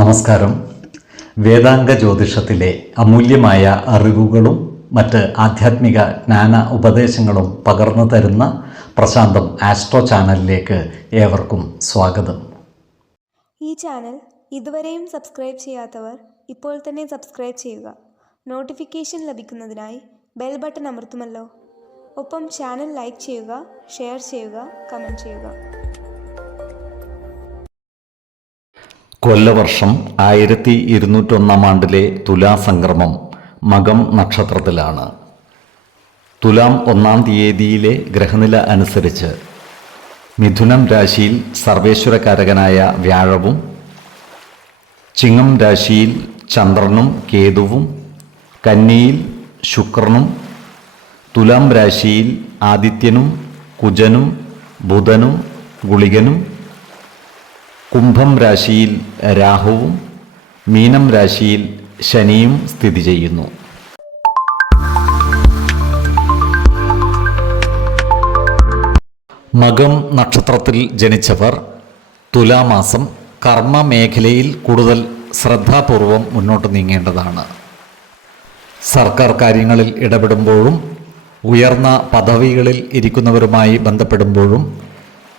നമസ്കാരം. വേദാംഗ ജ്യോതിഷത്തിലെ അമൂല്യമായ അറിവുകളും മറ്റ് ആധ്യാത്മിക ജ്ഞാന ഉപദേശങ്ങളും പകർന്നു തരുന്ന പ്രശാന്തം ആസ്ട്രോ ചാനലിലേക്ക് ഏവർക്കും സ്വാഗതം. ഈ ചാനൽ ഇതുവരെയും സബ്സ്ക്രൈബ് ചെയ്യാത്തവർ ഇപ്പോൾ തന്നെ സബ്സ്ക്രൈബ് ചെയ്യുക. നോട്ടിഫിക്കേഷൻ ലഭിക്കുന്നതിനായി ബെൽ ബട്ടൺ അമർത്തുമല്ലോ. ഒപ്പം ചാനൽ ലൈക്ക് ചെയ്യുക, ഷെയർ ചെയ്യുക, കമൻറ്റ് ചെയ്യുക. കൊല്ലവർഷം 1201 ആണ്ടിലെ തുലാസംക്രമം മകം നക്ഷത്രത്തിലാണ്. തുലാം 1-ാം തീയതിയിലെ ഗ്രഹനില അനുസരിച്ച് മിഥുനം രാശിയിൽ സർവേശ്വരകാരകനായ വ്യാഴവും, ചിങ്ങം രാശിയിൽ ചന്ദ്രനും കേതുവും, കന്നിയിൽ ശുക്രനും, തുലാം രാശിയിൽ ആദിത്യനും കുജനും ബുധനും ഗുളികനും, കുംഭം രാശിയിൽ രാഹുവും, മീനം രാശിയിൽ ശനിയും സ്ഥിതി ചെയ്യുന്നു. മകം നക്ഷത്രത്തിൽ ജനിച്ചവർ തുലാമാസം കർമ്മ മേഖലയിൽ കൂടുതൽ ശ്രദ്ധാപൂർവം മുന്നോട്ട് നീങ്ങേണ്ടതാണ്. സർക്കാർ കാര്യങ്ങളിൽ ഇടപെടുമ്പോഴും ഉയർന്ന പദവികളിൽ ഇരിക്കുന്നവരുമായി ബന്ധപ്പെടുമ്പോഴും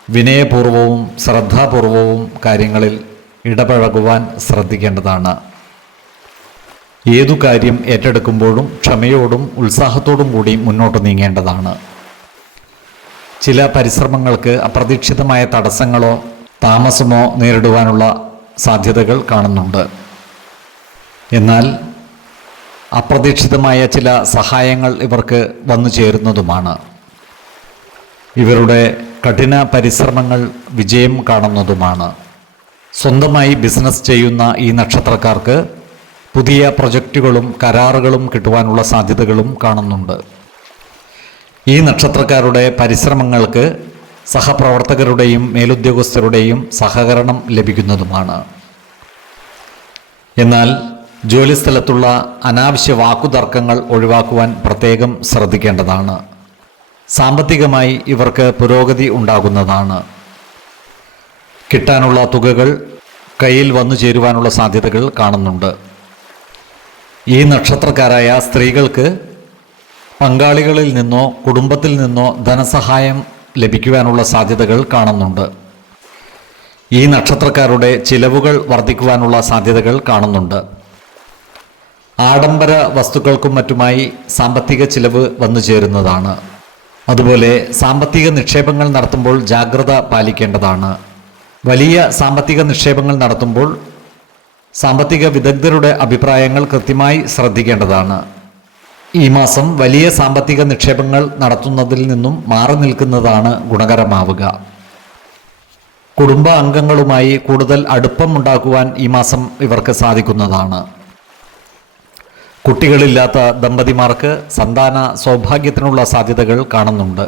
വിനയപൂർവവും ശ്രദ്ധാപൂർവവും കാര്യങ്ങളിൽ ഇടപഴകുവാൻ ശ്രദ്ധിക്കേണ്ടതാണ്. ഏതു കാര്യം ഏറ്റെടുക്കുമ്പോഴും ക്ഷമയോടും ഉത്സാഹത്തോടും കൂടി മുന്നോട്ട് നീങ്ങേണ്ടതാണ്. ചില പരിശ്രമങ്ങൾക്ക് അപ്രതീക്ഷിതമായ തടസ്സങ്ങളോ താമസമോ നേരിടുവാനുള്ള സാധ്യതകൾ കാണുന്നുണ്ട്. എന്നാൽ അപ്രതീക്ഷിതമായ ചില സഹായങ്ങൾ ഇവർക്ക് വന്നു ചേരുന്നതുമാണ്. ഇവരുടെ കഠിന പരിശ്രമങ്ങൾ വിജയം കാണുന്നതുമാണ്. സ്വന്തമായി ബിസിനസ് ചെയ്യുന്ന ഈ നക്ഷത്രക്കാർക്ക് പുതിയ പ്രൊജക്റ്റുകളും കരാറുകളും കിട്ടുവാനുള്ള സാധ്യതകളും കാണുന്നുണ്ട്. ഈ നക്ഷത്രക്കാരുടെ പരിശ്രമങ്ങൾക്ക് സഹപ്രവർത്തകരുടെയും മേലുദ്യോഗസ്ഥരുടെയും സഹകരണം ലഭിക്കുന്നതുമാണ്. എന്നാൽ ജോലിസ്ഥലത്തുള്ള അനാവശ്യ വാക്കുതർക്കങ്ങൾ ഒഴിവാക്കുവാൻ പ്രത്യേകം ശ്രദ്ധിക്കേണ്ടതാണ്. സാമ്പത്തികമായി ഇവർക്ക് പുരോഗതി ഉണ്ടാകുന്നതാണ്. കിട്ടാനുള്ള തുകകൾ കയ്യിൽ വന്നു ചേരുവാനുള്ള സാധ്യതകൾ കാണുന്നുണ്ട്. ഈ നക്ഷത്രക്കാരായ സ്ത്രീകൾക്ക് പങ്കാളികളിൽ നിന്നോ കുടുംബത്തിൽ നിന്നോ ധനസഹായം ലഭിക്കുവാനുള്ള സാധ്യതകൾ കാണുന്നുണ്ട്. ഈ നക്ഷത്രക്കാരുടെ ചിലവുകൾ വർദ്ധിക്കുവാനുള്ള സാധ്യതകൾ കാണുന്നുണ്ട്. ആഡംബര വസ്തുക്കൾക്കും മറ്റുമായി സാമ്പത്തിക ചിലവ് വന്നു ചേരുന്നതാണ്. അതുപോലെ സാമ്പത്തിക നിക്ഷേപങ്ങൾ നടത്തുമ്പോൾ ജാഗ്രത പാലിക്കേണ്ടതാണ്. വലിയ സാമ്പത്തിക നിക്ഷേപങ്ങൾ നടത്തുമ്പോൾ സാമ്പത്തിക വിദഗ്ധരുടെ അഭിപ്രായങ്ങൾ കൃത്യമായി ശ്രദ്ധിക്കേണ്ടതാണ്. ഈ മാസം വലിയ സാമ്പത്തിക നിക്ഷേപങ്ങൾ നടത്തുന്നതിൽ നിന്നും മാറി നിൽക്കുന്നതാണ് ഗുണകരമാവുക. കുടുംബ അംഗങ്ങളുമായി കൂടുതൽ അടുപ്പം ഉണ്ടാക്കുവാൻ ഈ മാസം ഇവർക്ക് സാധിക്കുന്നതാണ്. കുട്ടികളില്ലാത്ത ദമ്പതിമാർക്ക് സന്താന സൗഭാഗ്യത്തിനുള്ള സാധ്യതകൾ കാണുന്നുണ്ട്.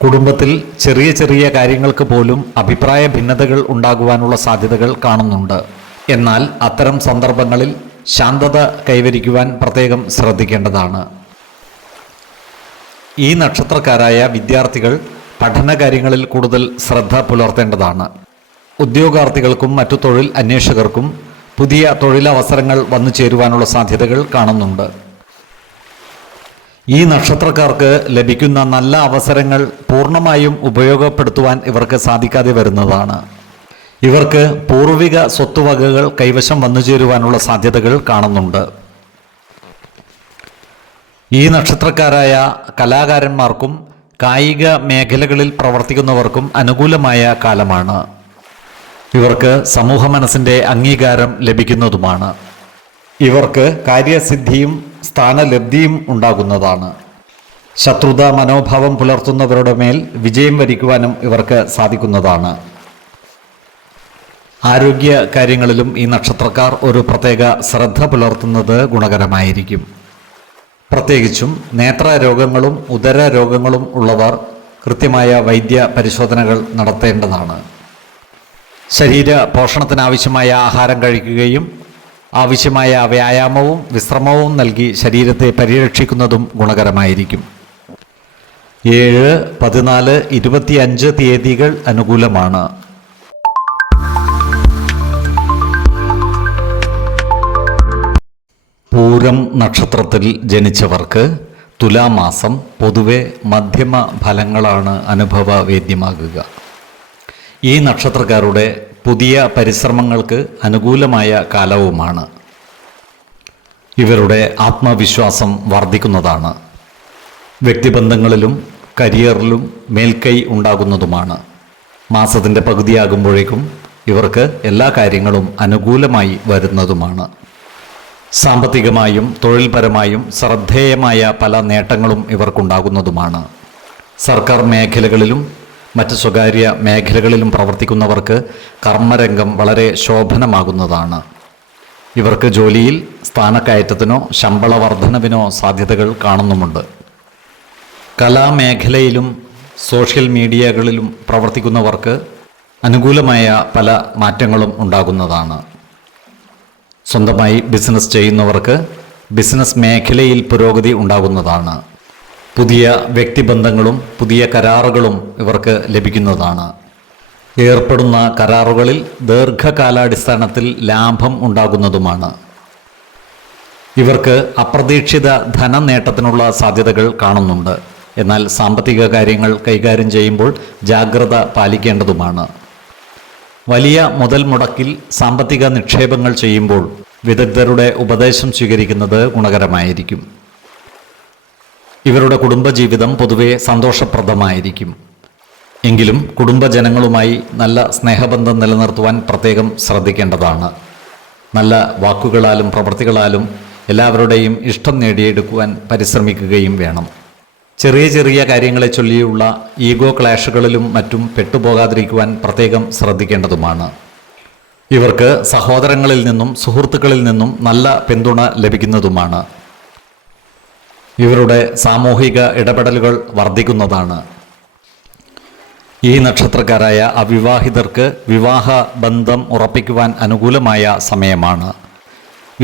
കുടുംബത്തിൽ ചെറിയ ചെറിയ കാര്യങ്ങൾക്ക് പോലും അഭിപ്രായ ഭിന്നതകൾ ഉണ്ടാകുവാനുള്ള സാധ്യതകൾ കാണുന്നുണ്ട്. എന്നാൽ അത്തരം സന്ദർഭങ്ങളിൽ ശാന്തത കൈവരിക്കുവാൻ പ്രത്യേകം ശ്രദ്ധിക്കേണ്ടതാണ്. ഈ നക്ഷത്രക്കാരായ വിദ്യാർത്ഥികൾ പഠനകാര്യങ്ങളിൽ കൂടുതൽ ശ്രദ്ധ പുലർത്തേണ്ടതാണ്. ഉദ്യോഗാർത്ഥികൾക്കും മറ്റു തൊഴിൽ അന്വേഷകർക്കും പുതിയ തൊഴിലവസരങ്ങൾ വന്നു ചേരുവാനുള്ള സാധ്യതകൾ കാണുന്നുണ്ട്. ഈ നക്ഷത്രക്കാർക്ക് ലഭിക്കുന്ന നല്ല അവസരങ്ങൾ പൂർണ്ണമായും ഉപയോഗപ്പെടുത്തുവാൻ ഇവർക്ക് സാധിക്കാതെ വരുന്നതാണ്. ഇവർക്ക് പൂർവിക സ്വത്തുവകകൾ കൈവശം വന്നു ചേരുവാനുള്ള സാധ്യതകൾ കാണുന്നുണ്ട്. ഈ നക്ഷത്രക്കാരായ കലാകാരന്മാർക്കും കായിക മേഖലകളിൽ പ്രവർത്തിക്കുന്നവർക്കും അനുകൂലമായ കാലമാണ്. ഇവർക്ക് സമൂഹ മനസ്സിൻ്റെ അംഗീകാരം ലഭിക്കുന്നതുമാണ്. ഇവർക്ക് കാര്യസിദ്ധിയും സ്ഥാനലബ്ധിയും ഉണ്ടാകുന്നതാണ്. ശത്രുത മനോഭാവം പുലർത്തുന്നവരുടെ മേൽ വിജയം വരിക്കുവാനും ഇവർക്ക് സാധിക്കുന്നതാണ്. ആരോഗ്യ കാര്യങ്ങളിലും ഈ നക്ഷത്രക്കാർ ഒരു പ്രത്യേക ശ്രദ്ധ പുലർത്തുന്നത് ഗുണകരമായിരിക്കും. പ്രത്യേകിച്ചും നേത്രരോഗങ്ങളും ഉദര രോഗങ്ങളും ഉള്ളവർ കൃത്യമായ വൈദ്യ പരിശോധനകൾ നടത്തേണ്ടതാണ്. ശരീര പോഷണത്തിനാവശ്യമായ ആഹാരം കഴിക്കുകയും ആവശ്യമായ വ്യായാമവും വിശ്രമവും നൽകി ശരീരത്തെ പരിരക്ഷിക്കുന്നതും ഗുണകരമായിരിക്കും. 7, 14, 25 തീയതികൾ അനുകൂലമാണ്. പൂരം നക്ഷത്രത്തിൽ ജനിച്ചവർക്ക് തുലാമാസം പൊതുവെ മധ്യമ ഫലങ്ങളാണ് അനുഭവവേദ്യമാകുക. ഈ നക്ഷത്രക്കാരുടെ പുതിയ പരിശ്രമങ്ങൾക്ക് അനുകൂലമായ കാലവുമാണ്. ഇവരുടെ ആത്മവിശ്വാസം വർദ്ധിക്കുന്നതാണ്. വ്യക്തിബന്ധങ്ങളിലും കരിയറിലും മേൽക്കൈ ഉണ്ടാകുന്നതുമാണ്. മാസത്തിൻ്റെ പകുതിയാകുമ്പോഴേക്കും ഇവർക്ക് എല്ലാ കാര്യങ്ങളും അനുകൂലമായി വരുന്നതുമാണ്. സാമ്പത്തികമായും തൊഴിൽപരമായും ശ്രദ്ധേയമായ പല നേട്ടങ്ങളും ഇവർക്കുണ്ടാകുന്നതുമാണ്. സർക്കാർ മേഖലകളിലും മറ്റ് സ്വകാര്യ മേഖലകളിലും പ്രവർത്തിക്കുന്നവർക്ക് കർമ്മരംഗം വളരെ ശോഭനമാകുന്നതാണ്. ഇവർക്ക് ജോലിയിൽ സ്ഥാനക്കയറ്റത്തിനോ ശമ്പള വർധനവിനോ സാധ്യതകൾ കാണുന്നുമുണ്ട്. കലാമേഖലയിലും സോഷ്യൽ മീഡിയകളിലും പ്രവർത്തിക്കുന്നവർക്ക് അനുകൂലമായ പല മാറ്റങ്ങളും ഉണ്ടാകുന്നതാണ്. സ്വന്തമായി ബിസിനസ് ചെയ്യുന്നവർക്ക് ബിസിനസ് മേഖലയിൽ പുരോഗതി ഉണ്ടാകുന്നതാണ്. പുതിയ വ്യക്തിബന്ധങ്ങളും പുതിയ കരാറുകളും ഇവർക്ക് ലഭിക്കുന്നതാണ്. ഏർപ്പെടുന്ന കരാറുകളിൽ ദീർഘകാലാടിസ്ഥാനത്തിൽ ലാഭം ഉണ്ടാകുന്നതുമാണ്. ഇവർക്ക് അപ്രതീക്ഷിത ധനനേട്ടത്തിനുള്ള സാധ്യതകൾ കാണുന്നുണ്ട്. എന്നാൽ സാമ്പത്തിക കാര്യങ്ങൾ കൈകാര്യം ചെയ്യുമ്പോൾ ജാഗ്രത പാലിക്കേണ്ടതുമാണ്. വലിയ മുതൽ മുടക്കിൽ സാമ്പത്തിക നിക്ഷേപങ്ങൾ ചെയ്യുമ്പോൾ വിദഗ്ധരുടെ ഉപദേശം സ്വീകരിക്കുന്നത് ഗുണകരമായിരിക്കും. ഇവരുടെ കുടുംബജീവിതം പൊതുവെ സന്തോഷപ്രദമായിരിക്കും. എങ്കിലും കുടുംബജനങ്ങളുമായി നല്ല സ്നേഹബന്ധം നിലനിർത്തുവാൻ പ്രത്യേകം ശ്രദ്ധിക്കേണ്ടതാണ്. നല്ല വാക്കുകളാലും പ്രവൃത്തികളാലും എല്ലാവരുടെയും ഇഷ്ടം നേടിയെടുക്കുവാൻ പരിശ്രമിക്കുകയും വേണം. ചെറിയ ചെറിയ കാര്യങ്ങളെ ചൊല്ലിയുള്ള ഈഗോ ക്ലാഷുകളിലും മറ്റും പെട്ടുപോകാതിരിക്കുവാൻ പ്രത്യേകം ശ്രദ്ധിക്കേണ്ടതുമാണ്. ഇവർക്ക് സഹോദരങ്ങളിൽ നിന്നും സുഹൃത്തുക്കളിൽ നിന്നും നല്ല പിന്തുണ ലഭിക്കുന്നതുമാണ്. ഇവരുടെ സാമൂഹിക ഇടപെടലുകൾ വർദ്ധിക്കുന്നതാണ്. ഈ നക്ഷത്രക്കാരായ അവിവാഹിതർക്ക് വിവാഹ ബന്ധം ഉറപ്പിക്കുവാൻ അനുകൂലമായ സമയമാണ്.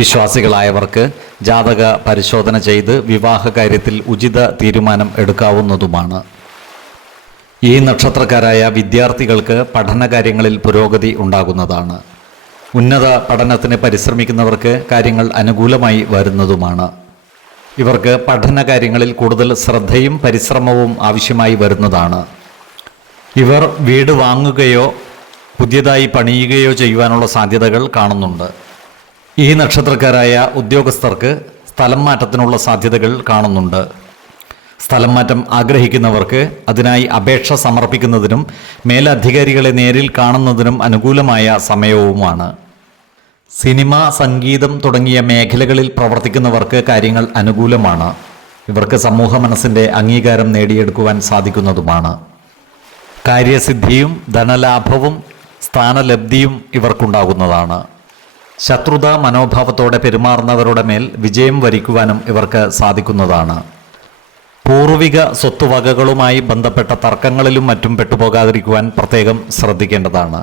വിശ്വാസികളായവർക്ക് ജാതക പരിശോധന ചെയ്ത് വിവാഹ കാര്യത്തിൽ ഉചിത തീരുമാനം എടുക്കാവുന്നതുമാണ്. ഈ നക്ഷത്രക്കാരായ വിദ്യാർത്ഥികൾക്ക് പഠനകാര്യങ്ങളിൽ പുരോഗതി ഉണ്ടാകുന്നതാണ്. ഉന്നത പഠനത്തിന് പരിശ്രമിക്കുന്നവർക്ക് കാര്യങ്ങൾ അനുകൂലമായി വരുന്നതുമാണ്. ഇവർക്ക് പഠനകാര്യങ്ങളിൽ കൂടുതൽ ശ്രദ്ധയും പരിശ്രമവും ആവശ്യമായി വരുന്നതാണ്. ഇവർ വീട് വാങ്ങുകയോ പുതിയതായി പണിയുകയോ ചെയ്യുവാനുള്ള സാധ്യതകൾ കാണുന്നുണ്ട്. ഈ നക്ഷത്രക്കാരായ ഉദ്യോഗസ്ഥർക്ക് സ്ഥലം മാറ്റത്തിനുള്ള സാധ്യതകൾ കാണുന്നുണ്ട്. സ്ഥലം മാറ്റം ആഗ്രഹിക്കുന്നവർക്ക് അതിനായി അപേക്ഷ സമർപ്പിക്കുന്നതിനും മേലധികാരികളെ നേരിൽ കാണുന്നതിനും അനുകൂലമായ സമയവുമാണ്. സിനിമ, സംഗീതം തുടങ്ങിയ മേഖലകളിൽ പ്രവർത്തിക്കുന്നവർക്ക് കാര്യങ്ങൾ അനുകൂലമാണ്. ഇവർക്ക് സമൂഹ മനസ്സിൻ്റെ അംഗീകാരം നേടിയെടുക്കുവാൻ സാധിക്കുന്നതുമാണ്. കാര്യസിദ്ധിയും ധനലാഭവും സ്ഥാനലബ്ധിയും ഇവർക്കുണ്ടാകുന്നതാണ്. ശത്രുതാ മനോഭാവത്തോടെ പെരുമാറുന്നവരുടെ മേൽ വിജയം വരിക്കുവാനും ഇവർക്ക് സാധിക്കുന്നതാണ്. പൂർവിക സ്വത്തുവകകളുമായി ബന്ധപ്പെട്ട തർക്കങ്ങളിലും മറ്റും പെട്ടുപോകാതിരിക്കുവാൻ പ്രത്യേകം ശ്രദ്ധിക്കേണ്ടതാണ്.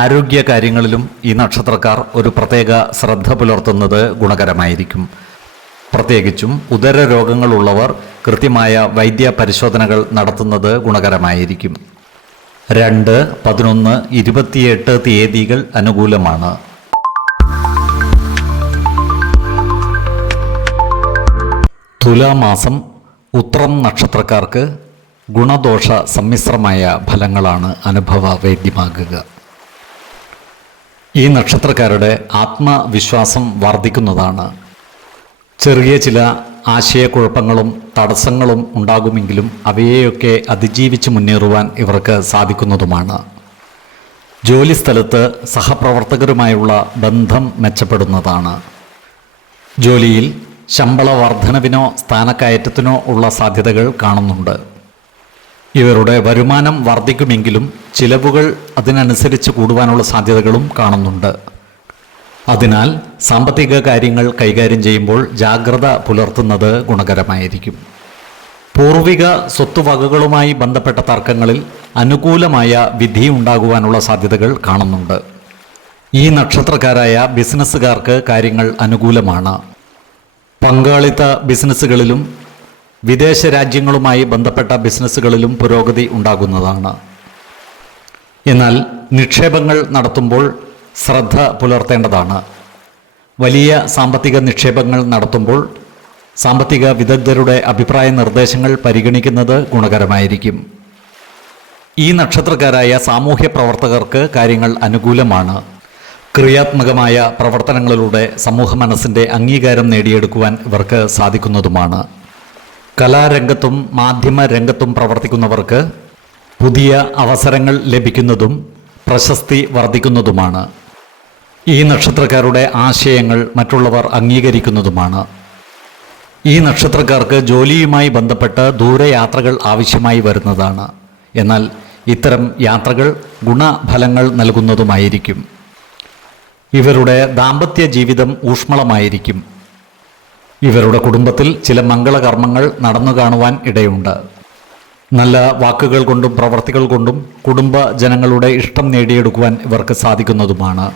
ആരോഗ്യ കാര്യങ്ങളിലും ഈ നക്ഷത്രക്കാർ ഒരു പ്രത്യേക ശ്രദ്ധ പുലർത്തുന്നത് ഗുണകരമായിരിക്കും. പ്രത്യേകിച്ചും ഉദര രോഗങ്ങളുള്ളവർ കൃത്യമായ വൈദ്യ പരിശോധനകൾ നടത്തുന്നത് ഗുണകരമായിരിക്കും. 2, 11, 28 തീയതികൾ അനുകൂലമാണ്. തുലാമാസം ഉത്രം നക്ഷത്രക്കാർക്ക് ഗുണദോഷ സമ്മിശ്രമായ ഫലങ്ങളാണ് അനുഭവവേദ്യമാകുക. ഈ നക്ഷത്രക്കാരുടെ ആത്മവിശ്വാസം വർദ്ധിക്കുന്നതാണ്. ചെറിയ ചില ആശയക്കുഴപ്പങ്ങളും തടസ്സങ്ങളും ഉണ്ടാകുമെങ്കിലും അവയെയൊക്കെ അതിജീവിച്ച് മുന്നേറുവാൻ ഇവർക്ക് സാധിക്കുന്നതുമാണ്. ജോലിസ്ഥലത്ത് സഹപ്രവർത്തകരുമായുള്ള ബന്ധം മെച്ചപ്പെടുന്നതാണ്. ജോലിയിൽ ശമ്പള വർധനവിനോ സ്ഥാനക്കയറ്റത്തിനോ ഉള്ള സാധ്യതകൾ കാണുന്നുണ്ട്. ഇവരുടെ വരുമാനം വർദ്ധിക്കുമെങ്കിലും ചിലവുകൾ അതിനനുസരിച്ച് കൂടുവാനുള്ള സാധ്യതകളും കാണുന്നുണ്ട്. അതിനാൽ സാമ്പത്തിക കാര്യങ്ങൾ കൈകാര്യം ചെയ്യുമ്പോൾ ജാഗ്രത പുലർത്തുന്നത് ഗുണകരമായിരിക്കും. പൂർവിക സ്വത്തുവകകളുമായി ബന്ധപ്പെട്ട തർക്കങ്ങളിൽ അനുകൂലമായ വിധി ഉണ്ടാകുവാനുള്ള സാധ്യതകൾ കാണുന്നുണ്ട്. ഈ നക്ഷത്രക്കാരായ ബിസിനസ്സുകാർക്ക് കാര്യങ്ങൾ അനുകൂലമാണ്. പങ്കാളിത്ത ബിസിനസ്സുകളിലും വിദേശ രാജ്യങ്ങളുമായി ബന്ധപ്പെട്ട ബിസിനസ്സുകളിലും പുരോഗതി ഉണ്ടാകുന്നതാണ്. എന്നാൽ നിക്ഷേപങ്ങൾ നടത്തുമ്പോൾ ശ്രദ്ധ പുലർത്തേണ്ടതാണ്. വലിയ സാമ്പത്തിക നിക്ഷേപങ്ങൾ നടത്തുമ്പോൾ സാമ്പത്തിക വിദഗ്ധരുടെ അഭിപ്രായ നിർദ്ദേശങ്ങൾ പരിഗണിക്കുന്നത് ഗുണകരമായിരിക്കും. ഈ നക്ഷത്രക്കാരായ സാമൂഹ്യ പ്രവർത്തകർക്ക് കാര്യങ്ങൾ അനുകൂലമാണ്. ക്രിയാത്മകമായ പ്രവർത്തനങ്ങളിലൂടെ സമൂഹ മനസ്സിൻ്റെ അംഗീകാരം നേടിയെടുക്കുവാൻ ഇവർക്ക് സാധിക്കുന്നതുമാണ്. കലാരംഗത്തും മാധ്യമ രംഗത്തും പ്രവർത്തിക്കുന്നവർക്ക് പുതിയ അവസരങ്ങൾ ലഭിക്കുന്നതും പ്രശസ്തി വർദ്ധിക്കുന്നതുമാണ്. ഈ നക്ഷത്രക്കാരുടെ ആശയങ്ങൾ മറ്റുള്ളവർ അംഗീകരിക്കുന്നതുമാണ്. ഈ നക്ഷത്രക്കാർക്ക് ജോലിയുമായി ബന്ധപ്പെട്ട് ദൂരയാത്രകൾ ആവശ്യമായി വരുന്നതാണ്. എന്നാൽ ഇത്തരം യാത്രകൾ ഗുണഫലങ്ങൾ നൽകുന്നതുമായിരിക്കും. ഇവരുടെ ദാമ്പത്യ ജീവിതം ഊഷ്മളമായിരിക്കും. ഇവരുടെ കുടുംബത്തിൽ ചില മംഗളകർമ്മങ്ങൾ നടന്നു കാണുവാൻ ഇടയുണ്ട്. നല്ല വാക്കുകൾ കൊണ്ടും പ്രവർത്തികൾ കൊണ്ടും കുടുംബ ജനങ്ങളുടെ ഇഷ്ടം നേടിയെടുക്കുവാൻ ഇവർക്ക് സാധിക്കുന്നതുമാണ്.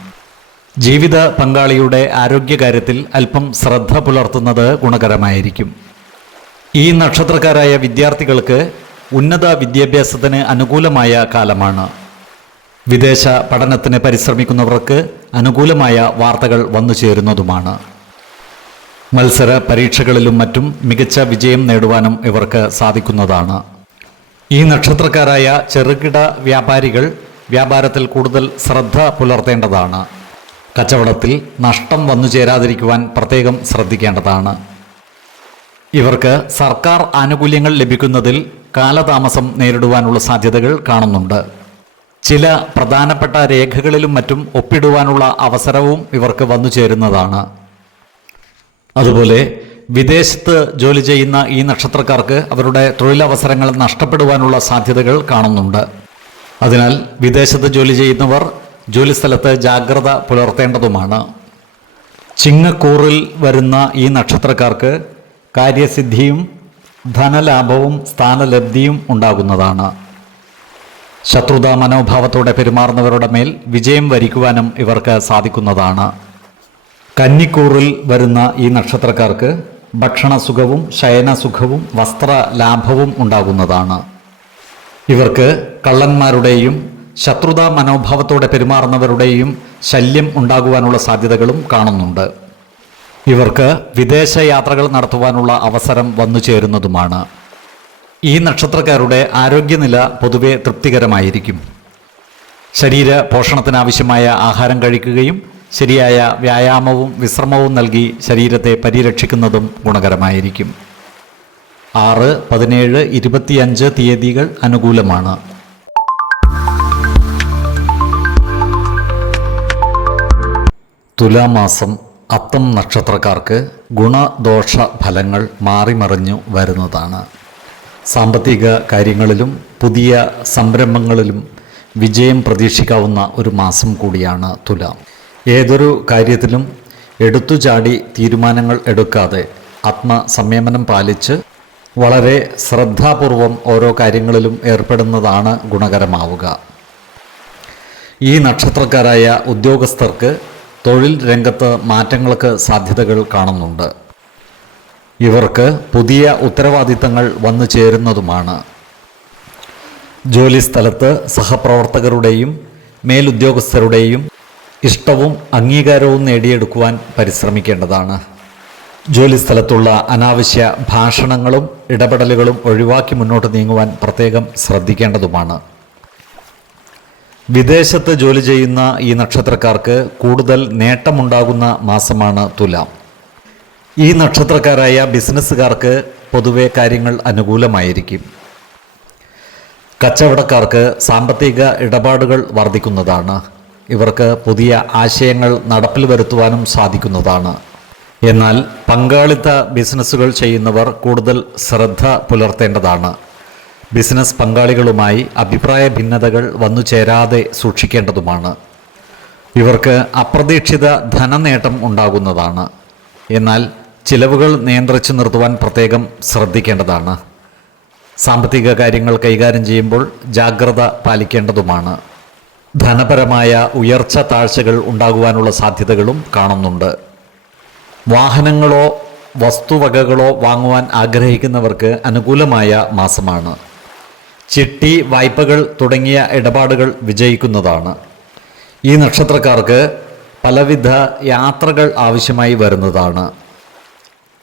ജീവിത പങ്കാളിയുടെ ആരോഗ്യകാര്യത്തിൽ അല്പം ശ്രദ്ധ പുലർത്തുന്നത് ഗുണകരമായിരിക്കും. ഈ നക്ഷത്രക്കാരായ വിദ്യാർത്ഥികൾക്ക് ഉന്നത വിദ്യാഭ്യാസത്തിന് അനുകൂലമായ കാലമാണ്. വിദേശ പഠനത്തിന് പരിശ്രമിക്കുന്നവർക്ക് അനുകൂലമായ വാർത്തകൾ വന്നു ചേരുന്നതുമാണ്. മത്സര പരീക്ഷകളിലും മറ്റും മികച്ച വിജയം നേടുവാനും ഇവർക്ക് സാധിക്കുന്നതാണ്. ഈ നക്ഷത്രക്കാരായ ചെറുകിട വ്യാപാരികൾ വ്യാപാരത്തിൽ കൂടുതൽ ശ്രദ്ധ പുലർത്തേണ്ടതാണ്. കച്ചവടത്തിൽ നഷ്ടം വന്നു ചേരാതിരിക്കുവാൻ പ്രത്യേകം ശ്രദ്ധിക്കേണ്ടതാണ്. ഇവർക്ക് സർക്കാർ ആനുകൂല്യങ്ങൾ ലഭിക്കുന്നതിൽ കാലതാമസം നേരിടുവാനുള്ള സാധ്യതകൾ കാണുന്നുണ്ട്. ചില പ്രധാനപ്പെട്ട രേഖകളിലും മറ്റും ഒപ്പിടുവാനുള്ള അവസരവും ഇവർക്ക് വന്നു ചേരുന്നതാണ്. അതുപോലെ വിദേശത്ത് ജോലി ചെയ്യുന്ന ഈ നക്ഷത്രക്കാർക്ക് അവരുടെ തൊഴിലവസരങ്ങൾ നഷ്ടപ്പെടുവാനുള്ള സാധ്യതകൾ കാണുന്നുണ്ട്. അതിനാൽ വിദേശത്ത് ജോലി ചെയ്യുന്നവർ ജോലിസ്ഥലത്ത് ജാഗ്രത പുലർത്തേണ്ടതുമാണ്. ചിങ്ങക്കൂറിൽ വരുന്ന ഈ നക്ഷത്രക്കാർക്ക് കാര്യസിദ്ധിയും ധനലാഭവും സ്ഥാനലബ്ധിയും ഉണ്ടാകുന്നതാണ്. ശത്രുതാ മനോഭാവത്തോടെ പെരുമാറുന്നവരുടെ മേൽ വിജയം വരിക്കുവാനും ഇവർക്ക് സാധിക്കുന്നതാണ്. കന്നിക്കൂറിൽ വരുന്ന ഈ നക്ഷത്രക്കാർക്ക് ഭക്ഷണസുഖവും ശയനസുഖവും വസ്ത്രലാഭവും ഉണ്ടാകുന്നതാണ്. ഇവർക്ക് കള്ളന്മാരുടെയും ശത്രുതാ മനോഭാവത്തോടെ പെരുമാറുന്നവരുടെയും ശല്യം ഉണ്ടാകുവാനുള്ള സാധ്യതകളും കാണുന്നുണ്ട്. ഇവർക്ക് വിദേശ യാത്രകൾ നടത്തുവാനുള്ള അവസരം വന്നു ചേരുന്നതുമാണ്. ഈ നക്ഷത്രക്കാരുടെ ആരോഗ്യനില പൊതുവെ തൃപ്തികരമായിരിക്കും. ശരീര പോഷണത്തിനാവശ്യമായ ആഹാരം കഴിക്കുകയും ശരിയായ വ്യായാമവും വിശ്രമവും നൽകി ശരീരത്തെ പരിരക്ഷിക്കുന്നതും ഗുണകരമായിരിക്കും. 6, 17, 25 തീയതികൾ അനുകൂലമാണ്. തുലാമാസം അത്തം നക്ഷത്രക്കാർക്ക് ഗുണദോഷ ഫലങ്ങൾ മാറിമറിഞ്ഞു വരുന്നതാണ്. സാമ്പത്തിക കാര്യങ്ങളിലും പുതിയ സംരംഭങ്ങളിലും വിജയം പ്രതീക്ഷിക്കാവുന്ന ഒരു മാസം കൂടിയാണ് തുലാം. ഏതൊരു കാര്യത്തിലും എടുത്തുചാടി തീരുമാനങ്ങൾ എടുക്കാതെ ആത്മസംയമനം പാലിച്ച് വളരെ ശ്രദ്ധാപൂർവം ഓരോ കാര്യങ്ങളിലും ഏർപ്പെടുന്നതാണ് ഗുണകരമാവുക. ഈ നക്ഷത്രക്കാരായ ഉദ്യോഗസ്ഥർക്ക് തൊഴിൽ രംഗത്ത് മാറ്റങ്ങൾക്ക് സാധ്യതകൾ കാണുന്നുണ്ട്. ഇവർക്ക് പുതിയ ഉത്തരവാദിത്തങ്ങൾ വന്നു ചേരുന്നതുമാണ്. ജോലിസ്ഥലത്ത് സഹപ്രവർത്തകരുടെയും മേലുദ്യോഗസ്ഥരുടെയും ഇഷ്ടവും അംഗീകാരവും നേടിയെടുക്കുവാൻ പരിശ്രമിക്കേണ്ടതാണ്. ജോലിസ്ഥലത്തുള്ള അനാവശ്യ ഭാഷണങ്ങളും ഇടപെടലുകളും ഒഴിവാക്കി മുന്നോട്ട് നീങ്ങുവാൻ പ്രത്യേകം ശ്രദ്ധിക്കേണ്ടതുമാണ്. വിദേശത്ത് ജോലി ചെയ്യുന്ന ഈ നക്ഷത്രക്കാർക്ക് കൂടുതൽ നേട്ടമുണ്ടാകുന്ന മാസമാണ് തുലാം. ഈ നക്ഷത്രക്കാരായ ബിസിനസ്സുകാർക്ക് പൊതുവെ കാര്യങ്ങൾ അനുകൂലമായിരിക്കും. കച്ചവടക്കാർക്ക് സാമ്പത്തിക ഇടപാടുകൾ വർദ്ധിക്കുന്നതാണ്. ഇവർക്ക് പുതിയ ആശയങ്ങൾ നടപ്പിൽ വരുത്തുവാനും സാധിക്കുന്നതാണ്. എന്നാൽ പങ്കാളിത്ത ബിസിനസ്സുകൾ ചെയ്യുന്നവർ കൂടുതൽ ശ്രദ്ധ പുലർത്തേണ്ടതാണ്. ബിസിനസ് പങ്കാളികളുമായി അഭിപ്രായ ഭിന്നതകൾ വന്നു ചേരാതെ സൂക്ഷിക്കേണ്ടതുമാണ്. ഇവർക്ക് അപ്രതീക്ഷിത ധനനേട്ടം ഉണ്ടാകുന്നതാണ്. എന്നാൽ ചിലവുകൾ നിയന്ത്രിച്ചു നിർത്തുവാൻ പ്രത്യേകം ശ്രദ്ധിക്കേണ്ടതാണ്. സാമ്പത്തിക കാര്യങ്ങൾ കൈകാര്യം ചെയ്യുമ്പോൾ ജാഗ്രത പാലിക്കേണ്ടതുമാണ്. ധനപരമായ ഉയർച്ച താഴ്ചകൾ ഉണ്ടാകുവാനുള്ള സാധ്യതകളും കാണുന്നുണ്ട്. വാഹനങ്ങളോ വസ്തുവകകളോ വാങ്ങുവാൻ ആഗ്രഹിക്കുന്നവർക്ക് അനുകൂലമായ മാസമാണ്. ചിട്ടി, വായ്പകൾ തുടങ്ങിയ ഇടപാടുകൾ വിജയിക്കുന്നതാണ്. ഈ നക്ഷത്രക്കാർക്ക് പലവിധ യാത്രകൾ ആവശ്യമായി വരുന്നതാണ്.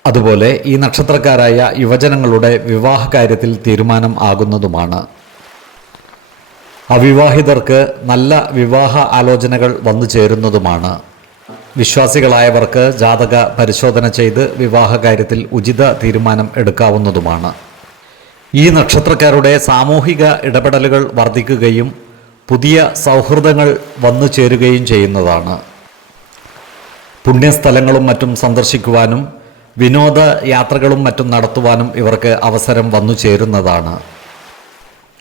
അതുപോലെ ഈ നക്ഷത്രക്കാരായ യുവജനങ്ങളുടെ വിവാഹ കാര്യത്തിൽ തീരുമാനം ആകുന്നതുമാണ്. അവിവാഹിതർക്ക് നല്ല വിവാഹ ആലോചനകൾ വന്നു ചേരുന്നതുമാണ്. വിശ്വാസികളായവർക്ക് ജാതക പരിശോധന ചെയ്ത് വിവാഹ കാര്യത്തിൽ ഉചിത തീരുമാനം എടുക്കാവുന്നതുമാണ്. ഈ നക്ഷത്രക്കാരുടെ സാമൂഹിക ഇടപെടലുകൾ വർദ്ധിക്കുകയും പുതിയ സൗഹൃദങ്ങൾ വന്നു ചേരുകയും ചെയ്യുന്നതാണ്. പുണ്യസ്ഥലങ്ങളും മറ്റും സന്ദർശിക്കുവാനും വിനോദ യാത്രകളും മറ്റും നടത്തുവാനും ഇവർക്ക് അവസരം വന്നു ചേരുന്നതാണ്.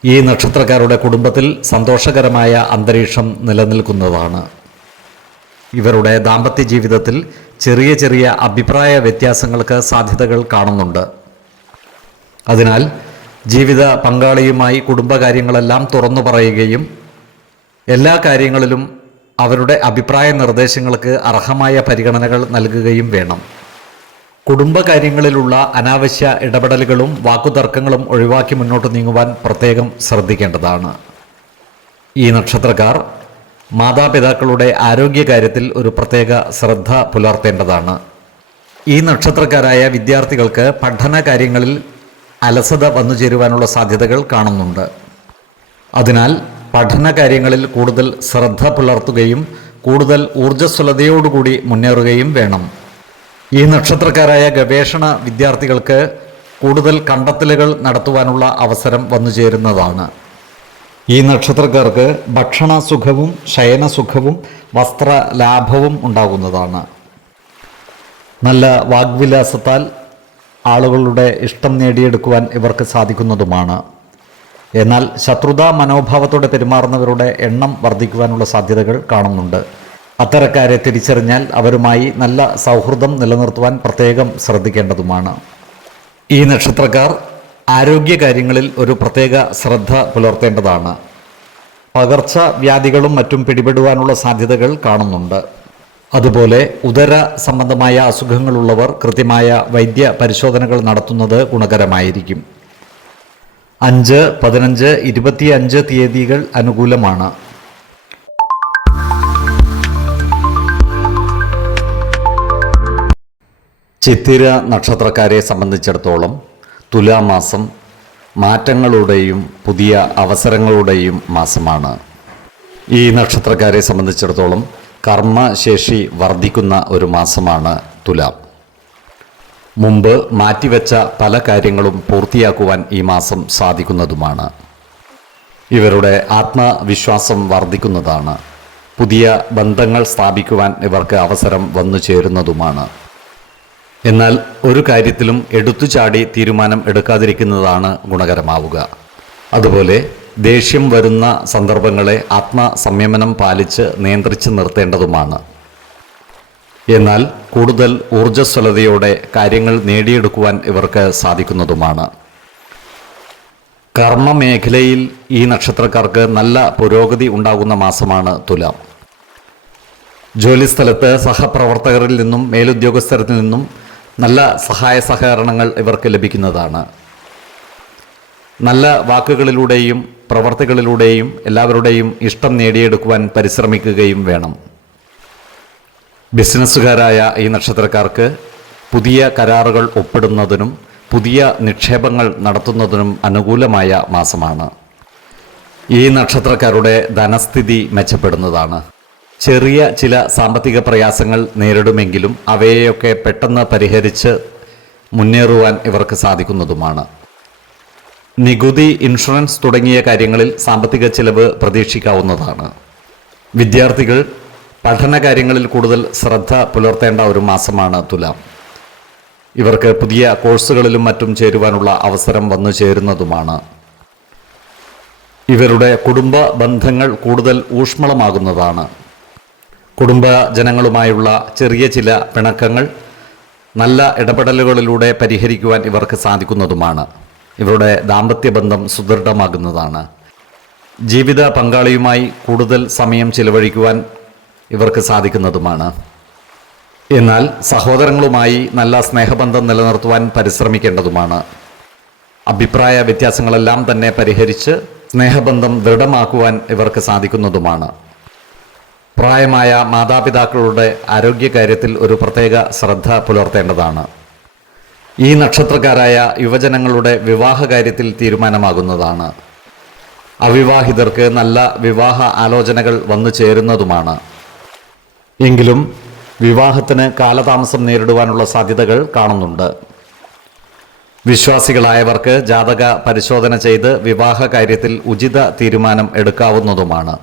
ഈ നക്ഷത്രക്കാരുടെ കുടുംബത്തിൽ സന്തോഷകരമായ അന്തരീക്ഷം നിലനിൽക്കുന്നതാണ്. ഇവരുടെ ദാമ്പത്യ ജീവിതത്തിൽ ചെറിയ ചെറിയ അഭിപ്രായ വ്യത്യാസങ്ങൾക്ക് സാധ്യതകൾ കാണുന്നുണ്ട്. അതിനാൽ ജീവിത പങ്കാളിയുമായി കുടുംബകാര്യങ്ങളെല്ലാം തുറന്നു പറയുകയും എല്ലാ കാര്യങ്ങളിലും അവരുടെ അഭിപ്രായ നിർദ്ദേശങ്ങൾക്ക് അർഹമായ പരിഗണനകൾ നൽകുകയും വേണം. കുടുംബകാര്യങ്ങളിലുള്ള അനാവശ്യ ഇടപെടലുകളും വാക്കുതർക്കങ്ങളും ഒഴിവാക്കി മുന്നോട്ട് നീങ്ങുവാൻ പ്രത്യേകം ശ്രദ്ധിക്കേണ്ടതാണ്. ഈ നക്ഷത്രക്കാർ മാതാപിതാക്കളുടെ ആരോഗ്യകാര്യത്തിൽ ഒരു പ്രത്യേക ശ്രദ്ധ പുലർത്തേണ്ടതാണ്. ഈ നക്ഷത്രക്കാരായ വിദ്യാർത്ഥികൾക്ക് പഠന കാര്യങ്ങളിൽ അലസത വന്നു ചേരുവാനുള്ള സാധ്യതകൾ കാണുന്നുണ്ട്. അതിനാൽ പഠന കാര്യങ്ങളിൽ കൂടുതൽ ശ്രദ്ധ പുലർത്തുകയും കൂടുതൽ ഊർജ്ജസ്വലതയോടുകൂടി മുന്നേറുകയും വേണം. ഈ നക്ഷത്രക്കാരായ ഗവേഷണ വിദ്യാർത്ഥികൾക്ക് കൂടുതൽ കണ്ടെത്തലുകൾ നടത്തുവാനുള്ള അവസരം വന്നു ചേരുന്നതാണ്. ഈ നക്ഷത്രക്കാർക്ക് ഭക്ഷണ സുഖവും ശയനസുഖവും വസ്ത്ര ലാഭവും ഉണ്ടാകുന്നതാണ്. നല്ല വാഗ്വിലാസത്താൽ ആളുകളുടെ ഇഷ്ടം നേടിയെടുക്കുവാൻ ഇവർക്ക് സാധിക്കുന്നതുമാണ്. എന്നാൽ ശത്രുതാ മനോഭാവത്തോടെ പെരുമാറുന്നവരുടെ എണ്ണം വർദ്ധിക്കുവാനുള്ള സാധ്യതകൾ കാണുന്നുണ്ട്. അത്തരക്കാരെ തിരിച്ചറിഞ്ഞാൽ അവരുമായി നല്ല സൗഹൃദം നിലനിർത്തുവാൻ പ്രത്യേകം ശ്രദ്ധിക്കേണ്ടതുമാണ്. ഈ നക്ഷത്രക്കാർ ആരോഗ്യകാര്യങ്ങളിൽ ഒരു പ്രത്യേക ശ്രദ്ധ പുലർത്തേണ്ടതാണ്. പകർച്ചവ്യാധികളും മറ്റും പിടിപെടുവാനുള്ള സാധ്യതകൾ കാണുന്നുണ്ട്. അതുപോലെ ഉദര സംബന്ധമായ അസുഖങ്ങളുള്ളവർ കൃത്യമായ വൈദ്യ പരിശോധനകൾ നടത്തുന്നത് ഗുണകരമായിരിക്കും. 5, 15, 25 തീയതികൾ അനുകൂലമാണ്. ചിത്തിര നക്ഷത്രക്കാരെ സംബന്ധിച്ചിടത്തോളം തുലാമാസം മാറ്റങ്ങളുടെയും പുതിയ അവസരങ്ങളുടെയും മാസമാണ്. ഈ നക്ഷത്രക്കാരെ സംബന്ധിച്ചിടത്തോളം കർമ്മശേഷി വർദ്ധിക്കുന്ന ഒരു മാസമാണ് തുലാം. മുമ്പ് മാറ്റിവെച്ച പല കാര്യങ്ങളും പൂർത്തിയാക്കുവാൻ ഈ മാസം സാധിക്കുന്നതുമാണ്. ഇവരുടെ ആത്മവിശ്വാസം വർദ്ധിക്കുന്നതാണ്. പുതിയ ബന്ധങ്ങൾ സ്ഥാപിക്കുവാൻ ഇവർക്ക് അവസരം വന്നു ചേരുന്നതുമാണ്. എന്നാൽ ഒരു കാര്യത്തിലും എടുത്തുചാടി തീരുമാനം എടുക്കാതിരിക്കുന്നതാണ് ഗുണകരമാവുക. അതുപോലെ ദേഷ്യം വരുന്ന സന്ദർഭങ്ങളെ ആത്മസംയമനം പാലിച്ച് നിയന്ത്രിച്ച് നിർത്തേണ്ടതുമാണ്. എന്നാൽ കൂടുതൽ ഊർജ്ജസ്വലതയോടെ കാര്യങ്ങൾ നേടിയെടുക്കുവാൻ ഇവർക്ക് സാധിക്കുന്നതുമാണ്. കർമ്മമേഖലയിൽ ഈ നക്ഷത്രക്കാർക്ക് നല്ല പുരോഗതി ഉണ്ടാകുന്ന മാസമാണ് തുലാം. ജോലിസ്ഥലത്ത് സഹപ്രവർത്തകരിൽ നിന്നും മേലുദ്യോഗസ്ഥരിൽ നിന്നും നല്ല സഹായ സഹകരണങ്ങൾ ഇവർക്ക് ലഭിക്കുന്നതാണ്. നല്ല വാക്കുകളിലൂടെയും പ്രവർത്തികളിലൂടെയും എല്ലാവരുടെയും ഇഷ്ടം നേടിയെടുക്കുവാൻ പരിശ്രമിക്കുകയും വേണം. ബിസിനസ്സുകാരായ ഈ നക്ഷത്രക്കാർക്ക് പുതിയ കരാറുകൾ ഒപ്പിടുന്നതിനും പുതിയ നിക്ഷേപങ്ങൾ നടത്തുന്നതിനും അനുകൂലമായ മാസമാണ്. ഈ നക്ഷത്രക്കാരുടെ ധനസ്ഥിതി മെച്ചപ്പെടുന്നതാണ്. ചെറിയ ചില സാമ്പത്തിക പ്രയാസങ്ങൾ നേരിടുമെങ്കിലും അവയെയൊക്കെ പെട്ടെന്ന് പരിഹരിച്ച് മുന്നേറുവാൻ ഇവർക്ക് സാധിക്കുന്നതുമാണ്. നികുതി, ഇൻഷുറൻസ് തുടങ്ങിയ കാര്യങ്ങളിൽ സാമ്പത്തിക ചിലവ് പ്രതീക്ഷിക്കാവുന്നതാണ്. വിദ്യാർത്ഥികൾ പഠന കാര്യങ്ങളിൽ കൂടുതൽ ശ്രദ്ധ പുലർത്തേണ്ട ഒരു മാസമാണ് തുലാം. ഇവർക്ക് പുതിയ കോഴ്സുകളിലും മറ്റും ചേരുവാനുള്ള അവസരം വന്നു ചേരുന്നതുമാണ്. ഇവരുടെ കുടുംബ ബന്ധങ്ങൾ കൂടുതൽ ഊഷ്മളമാകുന്നതാണ്. കുടുംബജനങ്ങളുമായുള്ള ചെറിയ ചില പിണക്കങ്ങൾ നല്ല ഇടപെടലുകളിലൂടെ പരിഹരിക്കുവാൻ ഇവർക്ക് സാധിക്കുന്നതുമാണ്. ഇവരുടെ ദാമ്പത്യ ബന്ധം സുദൃഢമാകുന്നതാണ്. ജീവിത പങ്കാളിയുമായി കൂടുതൽ സമയം ചിലവഴിക്കുവാൻ ഇവർക്ക് സാധിക്കുന്നതുമാണ്. എന്നാൽ സഹോദരങ്ങളുമായി നല്ല സ്നേഹബന്ധം നിലനിർത്തുവാൻ പരിശ്രമിക്കേണ്ടതുമാണ്. അഭിപ്രായ വ്യത്യാസങ്ങളെല്ലാം തന്നെ പരിഹരിച്ച് സ്നേഹബന്ധം ദൃഢമാക്കുവാൻ ഇവർക്ക് സാധിക്കുന്നതുമാണ്. പ്രായമായ മാതാപിതാക്കളുടെ ആരോഗ്യകാര്യത്തിൽ ഒരു പ്രത്യേക ശ്രദ്ധ പുലർത്തേണ്ടതാണ്. ഈ നക്ഷത്രക്കാരായ യുവജനങ്ങളുടെ വിവാഹകാര്യത്തിൽ തീരുമാനമാകുന്നതാണ്. അവിവാഹിതർക്ക് നല്ല വിവാഹ ആലോചനകൾ വന്നു ചേരുന്നതുമാണ്. എങ്കിലും വിവാഹത്തിന് കാലതാമസം നേരിടുവാനുള്ള സാധ്യതകൾ കാണുന്നുണ്ട്. വിശ്വാസികളായവർക്ക് ജാതക പരിശോധന ചെയ്ത് വിവാഹ കാര്യത്തിൽ ഉചിത തീരുമാനം എടുക്കാവുന്നതുമാണ്.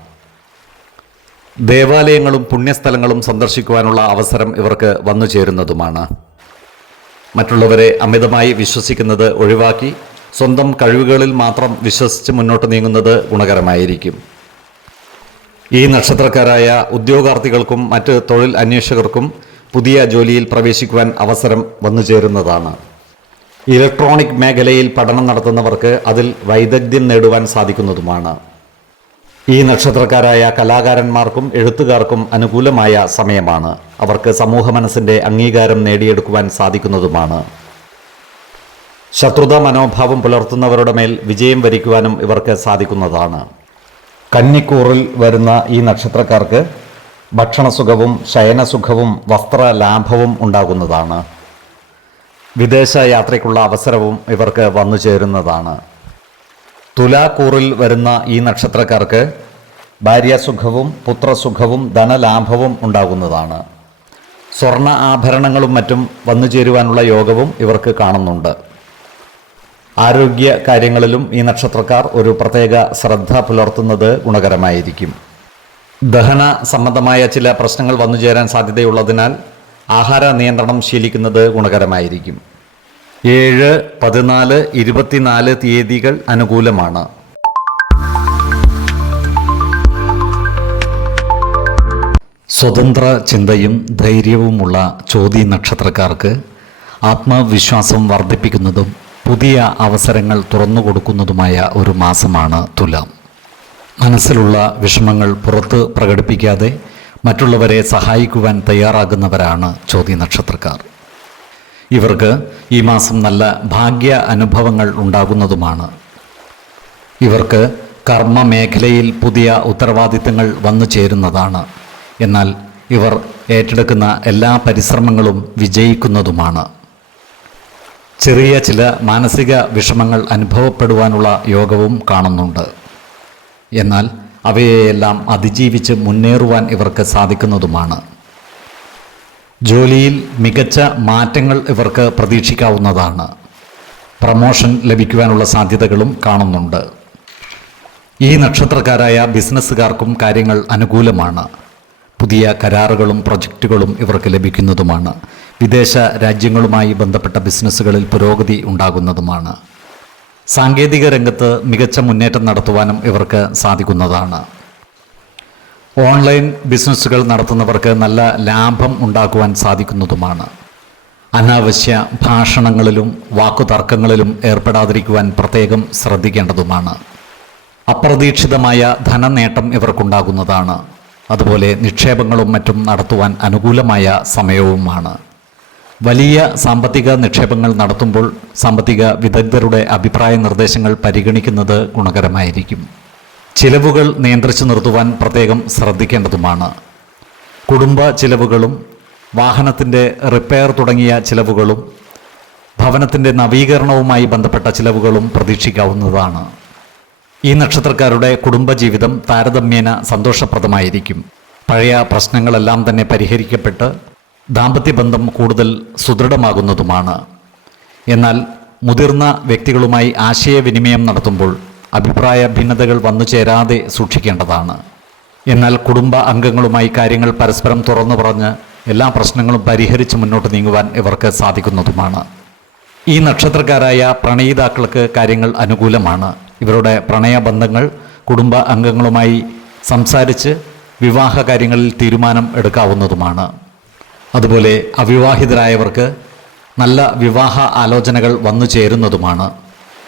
ദേവാലയങ്ങളും പുണ്യസ്ഥലങ്ങളും സന്ദർശിക്കുവാനുള്ള അവസരം ഇവർക്ക് വന്നു ചേരുന്നതുമാണ്. മറ്റുള്ളവരെ അമിതമായി വിശ്വസിക്കുന്നത് ഒഴിവാക്കി സ്വന്തം കഴിവുകളിൽ മാത്രം വിശ്വസിച്ച് മുന്നോട്ട് നീങ്ങുന്നത് ഗുണകരമായിരിക്കും. ഈ നക്ഷത്രക്കാരായ ഉദ്യോഗാർത്ഥികൾക്കും മറ്റ് തൊഴിൽ അന്വേഷകർക്കും പുതിയ ജോലിയിൽ പ്രവേശിക്കുവാൻ അവസരം വന്നു ചേരുന്നതാണ്. ഇലക്ട്രോണിക് മേഖലയിൽ പഠനം നടത്തുന്നവർക്ക് അതിൽ വൈദഗ്ധ്യം നേടുവാൻ സാധിക്കുന്നതുമാണ്. ഈ നക്ഷത്രക്കാരായ കലാകാരന്മാർക്കും എഴുത്തുകാർക്കും അനുകൂലമായ സമയമാണ്. അവർക്ക് സമൂഹ മനസ്സിൻ്റെ അംഗീകാരം നേടിയെടുക്കുവാൻ സാധിക്കുന്നതുമാണ്. ശത്രുത മനോഭാവം പുലർത്തുന്നവരുടെ മേൽ വിജയം വരിക്കുവാനും ഇവർക്ക് സാധിക്കുന്നതാണ്. കന്നിക്കൂറിൽ വരുന്ന ഈ നക്ഷത്രക്കാർക്ക് ഭക്ഷണസുഖവും ശയനസുഖവും വസ്ത്രലാഭവും ഉണ്ടാകുന്നതാണ്. വിദേശ യാത്രയ്ക്കുള്ള അവസരവും ഇവർക്ക് വന്നു ചേരുന്നതാണ്. തുലാക്കൂറിൽ വരുന്ന ഈ നക്ഷത്രക്കാർക്ക് ഭാര്യാസുഖവും പുത്രസുഖവും ധനലാഭവും ഉണ്ടാകുന്നതാണ്. സ്വർണ്ണ ആഭരണങ്ങളും മറ്റും വന്നു ചേരുവാനുള്ള യോഗവും ഇവർക്ക് കാണുന്നുണ്ട്. ആരോഗ്യ കാര്യങ്ങളിലും ഈ നക്ഷത്രക്കാർ ഒരു പ്രത്യേക ശ്രദ്ധ പുലർത്തുന്നത് ഗുണകരമായിരിക്കും. ദഹന സംബന്ധമായ ചില പ്രശ്നങ്ങൾ വന്നു ചേരാൻ സാധ്യതയുള്ളതിനാൽ ആഹാര നിയന്ത്രണം ശീലിക്കുന്നത് ഗുണകരമായിരിക്കും. 7, 14, 24 തീയതികൾ അനുകൂലമാണ്. സ്വതന്ത്ര ചിന്തയും ധൈര്യവുമുള്ള ചോതി നക്ഷത്രക്കാർക്ക് ആത്മവിശ്വാസം വർദ്ധിപ്പിക്കുന്നതും പുതിയ അവസരങ്ങൾ തുറന്നുകൊടുക്കുന്നതുമായ ഒരു മാസമാണ് തുലാം. മനസ്സിലുള്ള വിഷമങ്ങൾ പുറത്ത് പ്രകടിപ്പിക്കാതെ മറ്റുള്ളവരെ സഹായിക്കുവാൻ തയ്യാറാകുന്നവരാണ് ചോതി നക്ഷത്രക്കാർ. ഇവർക്ക് ഈ മാസം നല്ല ഭാഗ്യ അനുഭവങ്ങൾ ഉണ്ടാകുന്നതുമാണ്. ഇവർക്ക് കർമ്മ മേഖലയിൽ പുതിയ ഉത്തരവാദിത്തങ്ങൾ വന്നു ചേരുന്നതാണ്. എന്നാൽ ഇവർ ഏറ്റെടുക്കുന്ന എല്ലാ പരിശ്രമങ്ങളും വിജയിക്കുന്നതുമാണ്. ചെറിയ ചില മാനസിക വിഷമങ്ങൾ അനുഭവപ്പെടുവാനുള്ള യോഗവും കാണുന്നുണ്ട്. എന്നാൽ അവയെല്ലാം അതിജീവിച്ച് മുന്നേറുവാൻ ഇവർക്ക് സാധിക്കുന്നതുമാണ്. ജോലിയിൽ മികച്ച മാറ്റങ്ങൾ ഇവർക്ക് പ്രതീക്ഷിക്കാവുന്നതാണ്. പ്രമോഷൻ ലഭിക്കുവാനുള്ള സാധ്യതകളും കാണുന്നുണ്ട്. ഈ നക്ഷത്രക്കാരായ ബിസിനസ്സുകാർക്കും കാര്യങ്ങൾ അനുകൂലമാണ്. പുതിയ കരാറുകളും പ്രൊജക്റ്റുകളും ഇവർക്ക് ലഭിക്കുന്നതുമാണ്. വിദേശ രാജ്യങ്ങളുമായി ബന്ധപ്പെട്ട ബിസിനസ്സുകളിൽ പുരോഗതി ഉണ്ടാകുന്നതുമാണ്. സാങ്കേതിക രംഗത്ത് മികച്ച മുന്നേറ്റം നടത്തുവാനും ഇവർക്ക് സാധിക്കുന്നതാണ്. ഓൺലൈൻ ബിസിനസ്സുകൾ നടത്തുന്നവർക്ക് നല്ല ലാഭം ഉണ്ടാക്കുവാൻ സാധിക്കുന്നതുമാണ്. അനാവശ്യ ഭാഷണങ്ങളിലും വാക്കുതർക്കങ്ങളിലും ഏർപ്പെടാതിരിക്കുവാൻ പ്രത്യേകം ശ്രദ്ധിക്കേണ്ടതുമാണ്. അപ്രതീക്ഷിതമായ ധനനേട്ടം ഇവർക്കുണ്ടാകുന്നതാണ്. അതുപോലെ നിക്ഷേപങ്ങളും മറ്റും നടത്തുവാൻ അനുകൂലമായ സമയവുമാണ്. വലിയ സാമ്പത്തിക നിക്ഷേപങ്ങൾ നടത്തുമ്പോൾ സാമ്പത്തിക വിദഗ്ധരുടെ അഭിപ്രായ നിർദ്ദേശങ്ങൾ പരിഗണിക്കുന്നത് ഗുണകരമായിരിക്കും. ചിലവുകൾ നിയന്ത്രിച്ചു നിർത്തുവാൻ പ്രത്യേകം ശ്രദ്ധിക്കേണ്ടതുമാണ്. കുടുംബ ചിലവുകളും വാഹനത്തിൻ്റെ റിപ്പയർ തുടങ്ങിയ ചിലവുകളും ഭവനത്തിൻ്റെ നവീകരണവുമായി ബന്ധപ്പെട്ട ചിലവുകളും പ്രതീക്ഷിക്കാവുന്നതാണ്. ഈ നക്ഷത്രക്കാരുടെ കുടുംബജീവിതം താരതമ്യേന സന്തോഷപ്രദമായിരിക്കും. പഴയ പ്രശ്നങ്ങളെല്ലാം തന്നെ പരിഹരിക്കപ്പെട്ട് ദാമ്പത്യബന്ധം കൂടുതൽ സുദൃഢമാകുന്നതുമാണ്. എന്നാൽ മുതിർന്ന വ്യക്തികളുമായി ആശയവിനിമയം നടത്തുമ്പോൾ അഭിപ്രായ ഭിന്നതകൾ വന്നു ചേരാതെ സൂക്ഷിക്കേണ്ടതാണ്. എന്നാൽ കുടുംബ അംഗങ്ങളുമായി കാര്യങ്ങൾ പരസ്പരം തുറന്നു പറഞ്ഞ് എല്ലാ പ്രശ്നങ്ങളും പരിഹരിച്ച് മുന്നോട്ട് നീങ്ങുവാൻ ഇവർക്ക് സാധിക്കുന്നതുമാണ്. ഈ നക്ഷത്രക്കാരായ പ്രണയിതാക്കൾക്ക് കാര്യങ്ങൾ അനുകൂലമാണ്. ഇവരുടെ പ്രണയബന്ധങ്ങൾ കുടുംബ അംഗങ്ങളുമായി സംസാരിച്ച് വിവാഹ കാര്യങ്ങളിൽ തീരുമാനം എടുക്കാവുന്നതുമാണ്. അതുപോലെ അവിവാഹിതരായവർക്ക് നല്ല വിവാഹ ആലോചനകൾ വന്നു ചേരുന്നതുമാണ്.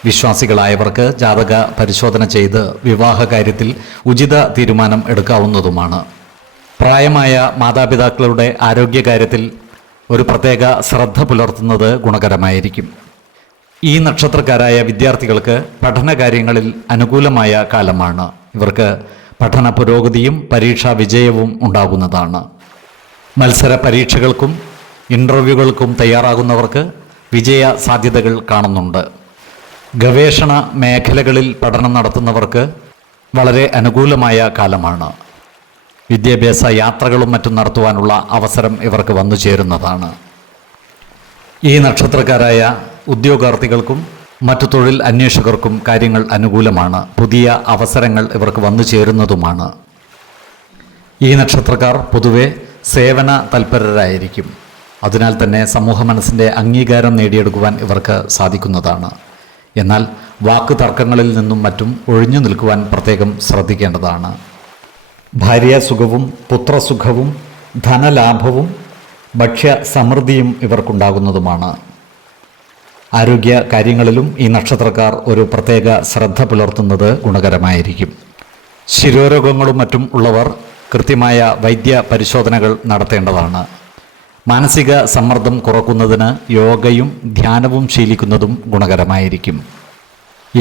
വിശ്വാസികളായവർക്ക് ജാതക പരിശോധന ചെയ്ത് വിവാഹ കാര്യത്തിൽ ഉചിത തീരുമാനം എടുക്കാവുന്നതുമാണ്. പ്രായമായ മാതാപിതാക്കളുടെ ആരോഗ്യകാര്യത്തിൽ ഒരു പ്രത്യേക ശ്രദ്ധ പുലർത്തുന്നത് ഗുണകരമായിരിക്കും. ഈ നക്ഷത്രക്കാരായ വിദ്യാർത്ഥികൾക്ക് പഠനകാര്യങ്ങളിൽ അനുകൂലമായ കാലമാണ്. ഇവർക്ക് പഠന പുരോഗതിയും പരീക്ഷാ വിജയവും ഉണ്ടാകുന്നതാണ്. മത്സര പരീക്ഷകൾക്കും ഇൻ്റർവ്യൂകൾക്കും തയ്യാറാകുന്നവർക്ക് വിജയ സാധ്യതകൾ കാണുന്നുണ്ട്. ഗവേഷണ മേഖലകളിൽ പഠനം നടത്തുന്നവർക്ക് വളരെ അനുകൂലമായ കാലമാണ്. വിദ്യാഭ്യാസ യാത്രകളും മറ്റും നടത്തുവാനുള്ള അവസരം ഇവർക്ക് വന്നു ചേരുന്നതാണ്. ഈ നക്ഷത്രക്കാരായ ഉദ്യോഗാർത്ഥികൾക്കും മറ്റു തൊഴിൽ അന്വേഷകർക്കും കാര്യങ്ങൾ അനുകൂലമാണ്. പുതിയ അവസരങ്ങൾ ഇവർക്ക് വന്നു ചേരുന്നതുമാണ്. ഈ നക്ഷത്രക്കാർ പൊതുവെ സേവന തൽപരരായിരിക്കും. അതിനാൽ തന്നെ സമൂഹ മനസ്സിൻ്റെ അംഗീകാരം നേടിയെടുക്കുവാൻ ഇവർക്ക് സാധിക്കുന്നതാണ്. എന്നാൽ വാക്ക് തർക്കങ്ങളിൽ നിന്നും മറ്റും ഒഴിഞ്ഞു നിൽക്കുവാൻ പ്രത്യേകം ശ്രദ്ധിക്കേണ്ടതാണ്. ഭാര്യാസുഖവും പുത്രസുഖവും ധനലാഭവും ഭക്ഷ്യ സമൃദ്ധിയും ഇവർക്കുണ്ടാകുന്നതുമാണ്. ആരോഗ്യ കാര്യങ്ങളിലും ഈ നക്ഷത്രക്കാർ ഒരു പ്രത്യേക ശ്രദ്ധ പുലർത്തുന്നത് ഗുണകരമായിരിക്കും. ശിരോരോഗങ്ങളും മറ്റും ഉള്ളവർ കൃത്യമായ വൈദ്യ പരിശോധനകൾ നടത്തേണ്ടതാണ്. മാനസിക സമ്മർദ്ദം കുറക്കുന്നതിന് യോഗയും ധ്യാനവും ശീലിക്കുന്നതും ഗുണകരമായിരിക്കും.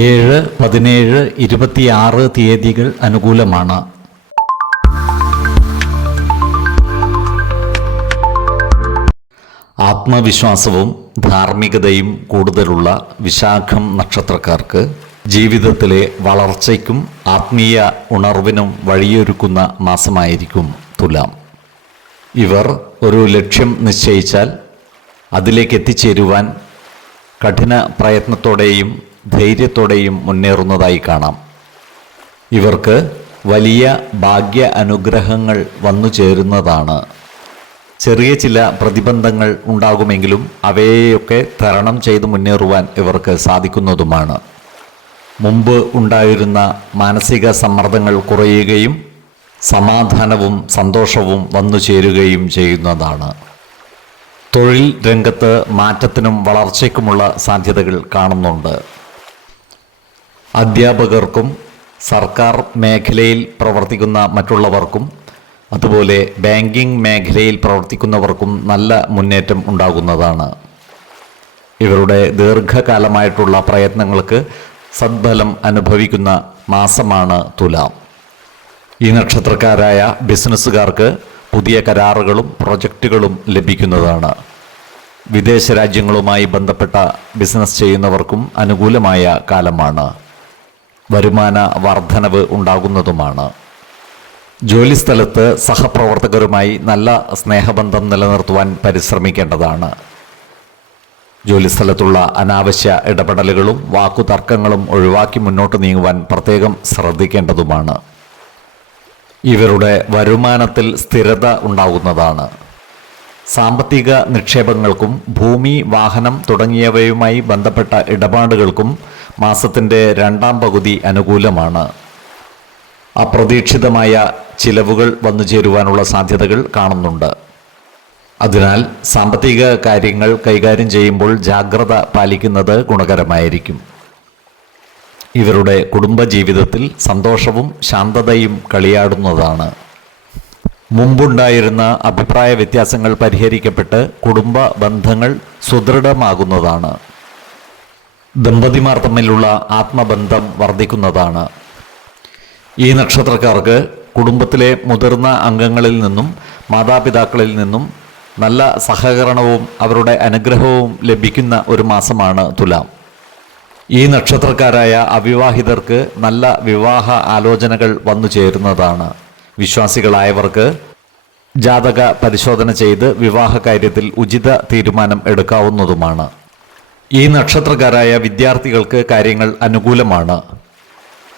7, 17, 26 തീയതികൾ അനുകൂലമാണ്. ആത്മവിശ്വാസവും ധാർമ്മികതയും കൂടുതലുള്ള വിശാഖം നക്ഷത്രക്കാർക്ക് ജീവിതത്തിലെ വളർച്ചയ്ക്കും ആത്മീയ ഉണർവിനും വഴിയൊരുക്കുന്ന മാസമായിരിക്കും തുലാം. ഇവർ ഒരു ലക്ഷ്യം നിശ്ചയിച്ചാൽ അതിലേക്ക് എത്തിച്ചേരുവാൻ കഠിന പ്രയത്നത്തോടെയും ധൈര്യത്തോടെയും മുന്നേറുന്നതായി കാണാം. ഇവർക്ക് വലിയ ഭാഗ്യ അനുഗ്രഹങ്ങൾ വന്നു ചേരുന്നതാണ്. ചെറിയ ചില പ്രതിബന്ധങ്ങൾ ഉണ്ടാകുമെങ്കിലും അവയെയൊക്കെ തരണം ചെയ്ത് മുന്നേറുവാൻ ഇവർക്ക് സാധിക്കുന്നതുമാണ്. മുമ്പ് ഉണ്ടായിരുന്ന മാനസിക സമ്മർദ്ദങ്ങൾ കുറയുകയും സമാധാനവും സന്തോഷവും വന്നു ചേരുകയും ചെയ്യുന്നതാണ്. തൊഴിൽ രംഗത്ത് മാറ്റത്തിനും വളർച്ചയ്ക്കുമുള്ള സാധ്യതകൾ കാണുന്നുണ്ട്. അധ്യാപകർക്കും സർക്കാർ മേഖലയിൽ പ്രവർത്തിക്കുന്ന മറ്റുള്ളവർക്കും അതുപോലെ ബാങ്കിംഗ് മേഖലയിൽ പ്രവർത്തിക്കുന്നവർക്കും നല്ല മുന്നേറ്റം ഉണ്ടാകുന്നതാണ്. ഇവരുടെ ദീർഘകാലമായിട്ടുള്ള പ്രയത്നങ്ങൾക്ക് സദ്ഫലം അനുഭവിക്കുന്ന മാസമാണ് തുലാം. ഈ നക്ഷത്രക്കാരായ ബിസിനസ്സുകാർക്ക് പുതിയ കരാറുകളും പ്രൊജക്റ്റുകളും ലഭിക്കുന്നതാണ്. വിദേശ രാജ്യങ്ങളുമായി ബന്ധപ്പെട്ട ബിസിനസ് ചെയ്യുന്നവർക്കും അനുകൂലമായ കാലമാണ്. വരുമാന വർധനവ് ഉണ്ടാകുന്നതുമാണ്. ജോലിസ്ഥലത്ത് സഹപ്രവർത്തകരുമായി നല്ല സ്നേഹബന്ധം നിലനിർത്തുവാൻ പരിശ്രമിക്കേണ്ടതാണ്. ജോലിസ്ഥലത്തുള്ള അനാവശ്യ ഇടപെടലുകളും വാക്കുതർക്കങ്ങളും ഒഴിവാക്കി മുന്നോട്ട് നീങ്ങുവാൻ പ്രത്യേകം ശ്രദ്ധിക്കേണ്ടതുമാണ്. ഇവരുടെ വരുമാനത്തിൽ സ്ഥിരത ഉണ്ടാകുന്നതാണ്. സാമ്പത്തിക നിക്ഷേപങ്ങൾക്കും ഭൂമി, വാഹനം തുടങ്ങിയവയുമായി ബന്ധപ്പെട്ട ഇടപാടുകൾക്കും മാസത്തിൻ്റെ 2ാം പകുതി അനുകൂലമാണ്. അപ്രതീക്ഷിതമായ ചിലവുകൾ വന്നു ചേരുവാനുള്ള സാധ്യതകൾ കാണുന്നുണ്ട്. അതിനാൽ സാമ്പത്തിക കാര്യങ്ങൾ കൈകാര്യം ചെയ്യുമ്പോൾ ജാഗ്രത പാലിക്കുന്നത് ഗുണകരമായിരിക്കും. ഇവരുടെ കുടുംബജീവിതത്തിൽ സന്തോഷവും ശാന്തതയും കളിയാടുന്നതാണ്. മുമ്പുണ്ടായിരുന്ന അഭിപ്രായ വ്യത്യാസങ്ങൾ പരിഹരിക്കപ്പെട്ട് കുടുംബ ബന്ധങ്ങൾ സുദൃഢമാകുന്നതാണ്. ദമ്പതിമാർ തമ്മിലുള്ള ആത്മബന്ധം വർദ്ധിക്കുന്നതാണ്. ഈ നക്ഷത്രക്കാർക്ക് കുടുംബത്തിലെ മുതിർന്ന അംഗങ്ങളിൽ നിന്നും മാതാപിതാക്കളിൽ നിന്നും നല്ല സഹകരണവും അവരുടെ അനുഗ്രഹവും ലഭിക്കുന്ന ഒരു മാസമാണ് തുലാം. ഈ നക്ഷത്രക്കാരായ അവിവാഹിതർക്ക് നല്ല വിവാഹ ആലോചനകൾ വന്നു ചേരുന്നതാണ്. വിശ്വാസികളായവർക്ക് ജാതക പരിശോധന ചെയ്ത് വിവാഹ കാര്യത്തിൽ ഉചിത തീരുമാനം എടുക്കാവുന്നതുമാണ്. ഈ നക്ഷത്രക്കാരായ വിദ്യാർത്ഥികൾക്ക് കാര്യങ്ങൾ അനുകൂലമാണ്.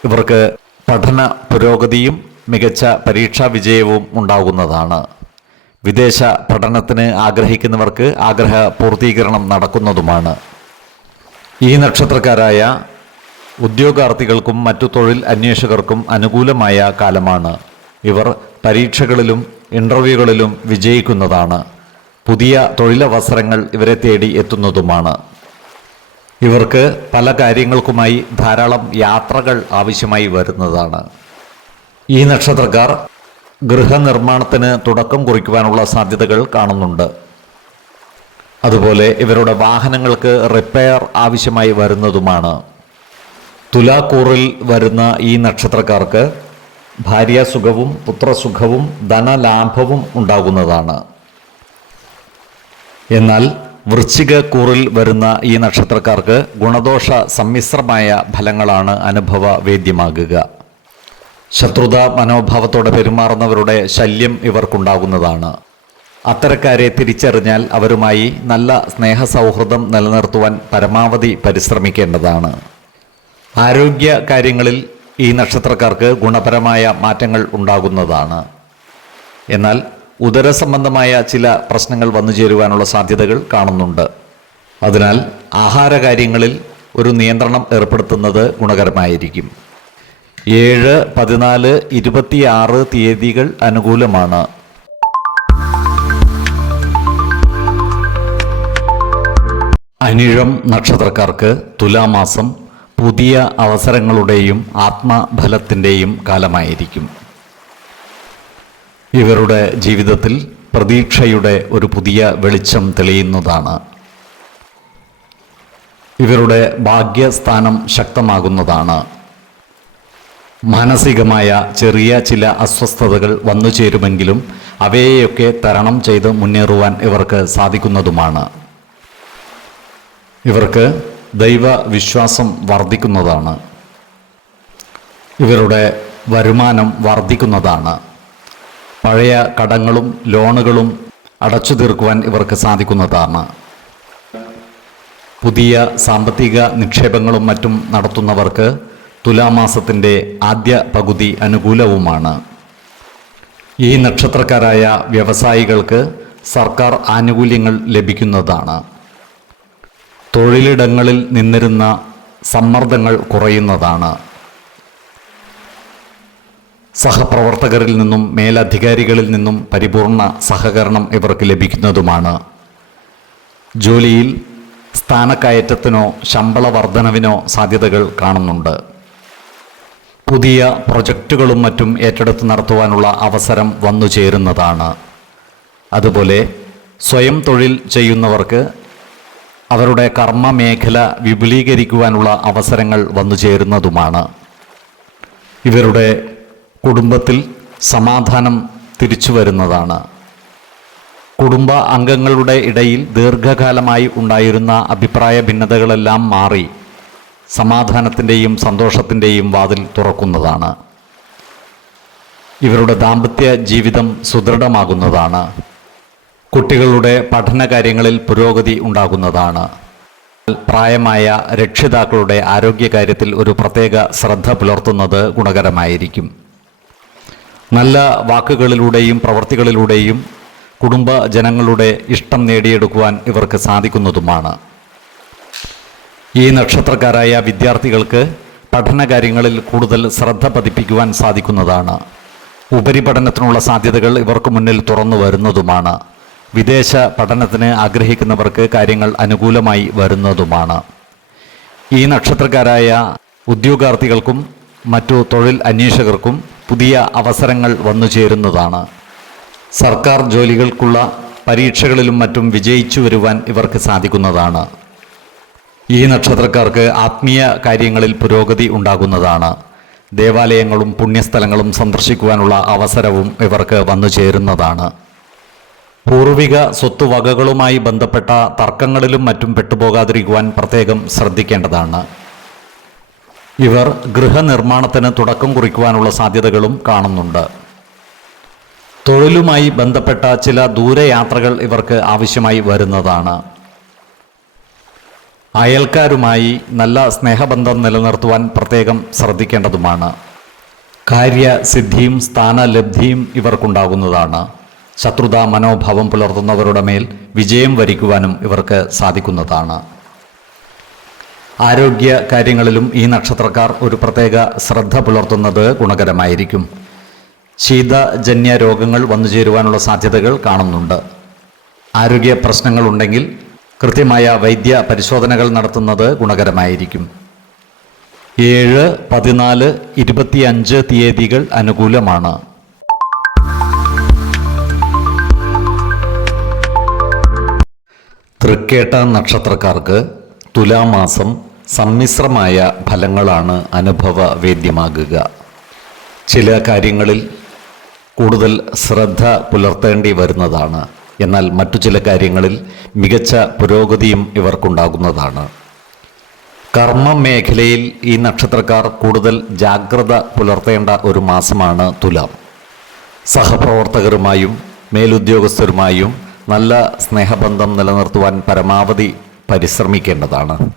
ഇവർക്ക് പഠന പുരോഗതിയും മികച്ച പരീക്ഷാ വിജയവും ഉണ്ടാകുന്നതാണ്. വിദേശ പഠനത്തിന് ആഗ്രഹിക്കുന്നവർക്ക് ആഗ്രഹ പൂർത്തീകരണം നടക്കുന്നതുമാണ്. ഈ നക്ഷത്രക്കാരായ ഉദ്യോഗാർത്ഥികൾക്കും മറ്റു തൊഴിൽ അന്വേഷകർക്കും അനുകൂലമായ കാലമാണ്. ഇവർ പരീക്ഷകളിലും ഇൻ്റർവ്യൂകളിലും വിജയിക്കുന്നതാണ്. പുതിയ തൊഴിലവസരങ്ങൾ ഇവരെ തേടി എത്തുന്നതുമാണ്. ഇവർക്ക് പല കാര്യങ്ങൾക്കുമായി ധാരാളം യാത്രകൾ ആവശ്യമായി വരുന്നതാണ്. ഈ നക്ഷത്രക്കാർ ഗൃഹനിർമ്മാണത്തിന് തുടക്കം കുറിക്കുവാനുള്ള സാധ്യതകൾ കാണുന്നുണ്ട്. അതുപോലെ ഇവരുടെ വാഹനങ്ങൾക്ക് റിപ്പയർ ആവശ്യമായി വരുന്നതുമാണ്. തുലാക്കൂറിൽ വരുന്ന ഈ നക്ഷത്രക്കാർക്ക് ഭാര്യാസുഖവും പുത്രസുഖവും ധനലാഭവും ഉണ്ടാകുന്നതാണ്. എന്നാൽ വൃശ്ചിക കൂറിൽ വരുന്ന ഈ നക്ഷത്രക്കാർക്ക് ഗുണദോഷ സമ്മിശ്രമായ ഫലങ്ങളാണ് അനുഭവവേദ്യമാകുക. ശത്രുത മനോഭാവത്തോടെ പെരുമാറുന്നവരുടെ ശല്യം ഇവർക്കുണ്ടാകുന്നതാണ്. അത്തരക്കാരെ തിരിച്ചറിഞ്ഞാൽ അവരുമായി നല്ല സ്നേഹസൗഹൃദം നിലനിർത്തുവാൻ പരമാവധി പരിശ്രമിക്കേണ്ടതാണ്. ആരോഗ്യ കാര്യങ്ങളിൽ ഈ നക്ഷത്രക്കാർക്ക് ഗുണപരമായ മാറ്റങ്ങൾ ഉണ്ടാകുന്നതാണ്. എന്നാൽ ഉദരസംബന്ധമായ ചില പ്രശ്നങ്ങൾ വന്നു ചേരുവാനുള്ള സാധ്യതകൾ കാണുന്നുണ്ട്. അതിനാൽ ആഹാരകാര്യങ്ങളിൽ ഒരു നിയന്ത്രണം ഏർപ്പെടുത്തുന്നത് ഗുണകരമായിരിക്കും. 7, 14, 26 തീയതികൾ അനുകൂലമാണ്. അനിഴം നക്ഷത്രക്കാർക്ക് തുലാമാസം പുതിയ അവസരങ്ങളുടെയും ആത്മഫലത്തിൻ്റെയും കാലമായിരിക്കും. ഇവരുടെ ജീവിതത്തിൽ പ്രതീക്ഷയുടെ ഒരു പുതിയ വെളിച്ചം തെളിയുന്നതാണ്. ഇവരുടെ ഭാഗ്യസ്ഥാനം ശക്തമാകുന്നതാണ്. മാനസികമായ ചെറിയ ചില അസ്വസ്ഥതകൾ വന്നു ചേരുമെങ്കിലും അവയെയൊക്കെ തരണം ചെയ്ത് മുന്നേറുവാൻ ഇവർക്ക് സാധിക്കുന്നതുമാണ്. ഇവർക്ക് ദൈവവിശ്വാസം വർദ്ധിക്കുന്നതാണ്. ഇവരുടെ വരുമാനം വർദ്ധിക്കുന്നതാണ്. പഴയ കടങ്ങളും ലോണുകളും അടച്ചു തീർക്കുവാൻ ഇവർക്ക് സാധിക്കുന്നതാണ്. പുതിയ സാമ്പത്തിക നിക്ഷേപങ്ങളും മറ്റും നടത്തുന്നവർക്ക് തുലാമാസത്തിൻ്റെ ആദ്യ പകുതി അനുകൂലവുമാണ്. ഈ നക്ഷത്രക്കാരായ വ്യവസായികൾക്ക് സർക്കാർ ആനുകൂല്യങ്ങൾ ലഭിക്കുന്നതാണ്. തൊഴിലിടങ്ങളിൽ നിന്നിരുന്ന സമ്മർദ്ദങ്ങൾ കുറയുന്നതാണ്. സഹപ്രവർത്തകരിൽ നിന്നും മേലധികാരികളിൽ നിന്നും പരിപൂർണ സഹകരണം ഇവർക്ക് ലഭിക്കുന്നതുമാണ്. ജോലിയിൽ സ്ഥാനക്കയറ്റത്തിനോ ശമ്പള വർധനവിനോ സാധ്യതകൾ കാണുന്നുണ്ട്. പുതിയ പ്രൊജക്റ്റുകളും മറ്റും ഏറ്റെടുത്ത് നടത്തുവാനുള്ള അവസരം വന്നു ചേരുന്നതാണ്. അതുപോലെ സ്വയം തൊഴിൽ ചെയ്യുന്നവർക്ക് അവരുടെ കർമ്മമേഖല വിപുലീകരിക്കുവാനുള്ള അവസരങ്ങൾ വന്നു ചേരുന്നതുമാണ്. ഇവരുടെ കുടുംബത്തിൽ സമാധാനം തിരിച്ചു വരുന്നതാണ്. കുടുംബ അംഗങ്ങളുടെ ഇടയിൽ ദീർഘകാലമായി ഉണ്ടായിരുന്ന അഭിപ്രായ ഭിന്നതകളെല്ലാം മാറി സമാധാനത്തിൻ്റെയും സന്തോഷത്തിൻ്റെയും വാതിൽ തുറക്കുന്നതാണ്. ഇവരുടെ ദാമ്പത്യ ജീവിതം സുദൃഢമാകുന്നതാണ്. കുട്ടികളുടെ പഠനകാര്യങ്ങളിൽ പുരോഗതി ഉണ്ടാകുന്നതാണ്. പ്രായമായ രക്ഷിതാക്കളുടെ ആരോഗ്യകാര്യത്തിൽ ഒരു പ്രത്യേക ശ്രദ്ധ പുലർത്തുന്നത് ഗുണകരമായിരിക്കും. നല്ല വാക്കുകളിലൂടെയും പ്രവൃത്തികളിലൂടെയും കുടുംബ ജനങ്ങളുടെ ഇഷ്ടം നേടിയെടുക്കുവാൻ ഇവർക്ക് സാധിക്കുന്നതുമാണ്. ഈ നക്ഷത്രക്കാരായ വിദ്യാർത്ഥികൾക്ക് പഠനകാര്യങ്ങളിൽ കൂടുതൽ ശ്രദ്ധ പതിപ്പിക്കുവാൻ സാധിക്കുന്നതാണ്. ഉപരിപഠനത്തിനുള്ള സാധ്യതകൾ ഇവർക്ക് മുന്നിൽ തുറന്നു വരുന്നതുമാണ്. വിദേശ പഠനത്തിന് ആഗ്രഹിക്കുന്നവർക്ക് കാര്യങ്ങൾ അനുകൂലമായി വരുന്നതുമാണ്. ഈ നക്ഷത്രക്കാരായ ഉദ്യോഗാർത്ഥികൾക്കും മറ്റു തൊഴിൽ അന്വേഷകർക്കും പുതിയ അവസരങ്ങൾ വന്നു ചേരുന്നതാണ്. സർക്കാർ ജോലികൾക്കുള്ള പരീക്ഷകളിലും മറ്റും വിജയിച്ചു വരുവാൻ ഇവർക്ക് സാധിക്കുന്നതാണ്. ഈ നക്ഷത്രക്കാർക്ക് ആത്മീയ കാര്യങ്ങളിൽ പുരോഗതി ഉണ്ടാകുന്നതാണ്. ദേവാലയങ്ങളും പുണ്യസ്ഥലങ്ങളും സന്ദർശിക്കുവാനുള്ള അവസരവും ഇവർക്ക് വന്നു ചേരുന്നതാണ്. പൂർവിക സ്വത്തുവകകളുമായി ബന്ധപ്പെട്ട തർക്കങ്ങളിലും മറ്റും പെട്ടുപോകാതിരിക്കുവാൻ പ്രത്യേകം ശ്രദ്ധിക്കേണ്ടതാണ്. ഇവർ ഗൃഹനിർമ്മാണത്തിന് തുടക്കം കുറിക്കുവാനുള്ള സാധ്യതകളും കാണുന്നുണ്ട്. തൊഴിലുമായി ബന്ധപ്പെട്ട ചില ദൂരയാത്രകൾ ഇവർക്ക് ആവശ്യമായി വരുന്നതാണ്. അയൽക്കാരുമായി നല്ല സ്നേഹബന്ധം നിലനിർത്തുവാൻ പ്രത്യേകം ശ്രദ്ധിക്കേണ്ടതുമാണ്. കാര്യസിദ്ധിയും സ്ഥാനലബ്ധിയും ഇവർക്കുണ്ടാകുന്നതാണ്. ശത്രുതാ മനോഭാവം പുലർത്തുന്നവരുടെ മേൽ വിജയം വരിക്കുവാനും ഇവർക്ക് സാധിക്കുന്നതാണ്. ആരോഗ്യ കാര്യങ്ങളിലും ഈ നക്ഷത്രക്കാർ ഒരു പ്രത്യേക ശ്രദ്ധ പുലർത്തുന്നത് ഗുണകരമായിരിക്കും. ശീതജന്യ രോഗങ്ങൾ വന്നു ചേരുവാനുള്ള സാധ്യതകൾ കാണുന്നുണ്ട്. ആരോഗ്യ പ്രശ്നങ്ങളുണ്ടെങ്കിൽ കൃത്യമായ വൈദ്യ പരിശോധനകൾ നടത്തുന്നത് ഗുണകരമായിരിക്കും. 7, 14, 25 തീയതികൾ അനുകൂലമാണ്. തൃക്കേട്ട നക്ഷത്രക്കാർക്ക് തുലാമാസം സമ്മിശ്രമായ ഫലങ്ങളാണ് അനുഭവവേദ്യമാകുക. ചില കാര്യങ്ങളിൽ കൂടുതൽ ശ്രദ്ധ പുലർത്തേണ്ടി വരുന്നതാണ്. എന്നാൽ മറ്റു ചില കാര്യങ്ങളിൽ മികച്ച പുരോഗതിയും ഇവർക്കുണ്ടാകുന്നതാണ്. കർമ്മ മേഖലയിൽ ഈ നക്ഷത്രക്കാർ കൂടുതൽ ജാഗ്രത പുലർത്തേണ്ട ഒരു മാസമാണ് തുലാം. സഹപ്രവർത്തകരുമായും മേലുദ്യോഗസ്ഥരുമായും നല്ല സ്നേഹബന്ധം നിലനിർത്തുവാൻ പരമാവധി പരിശ്രമിക്കേണ്ടതാണ്.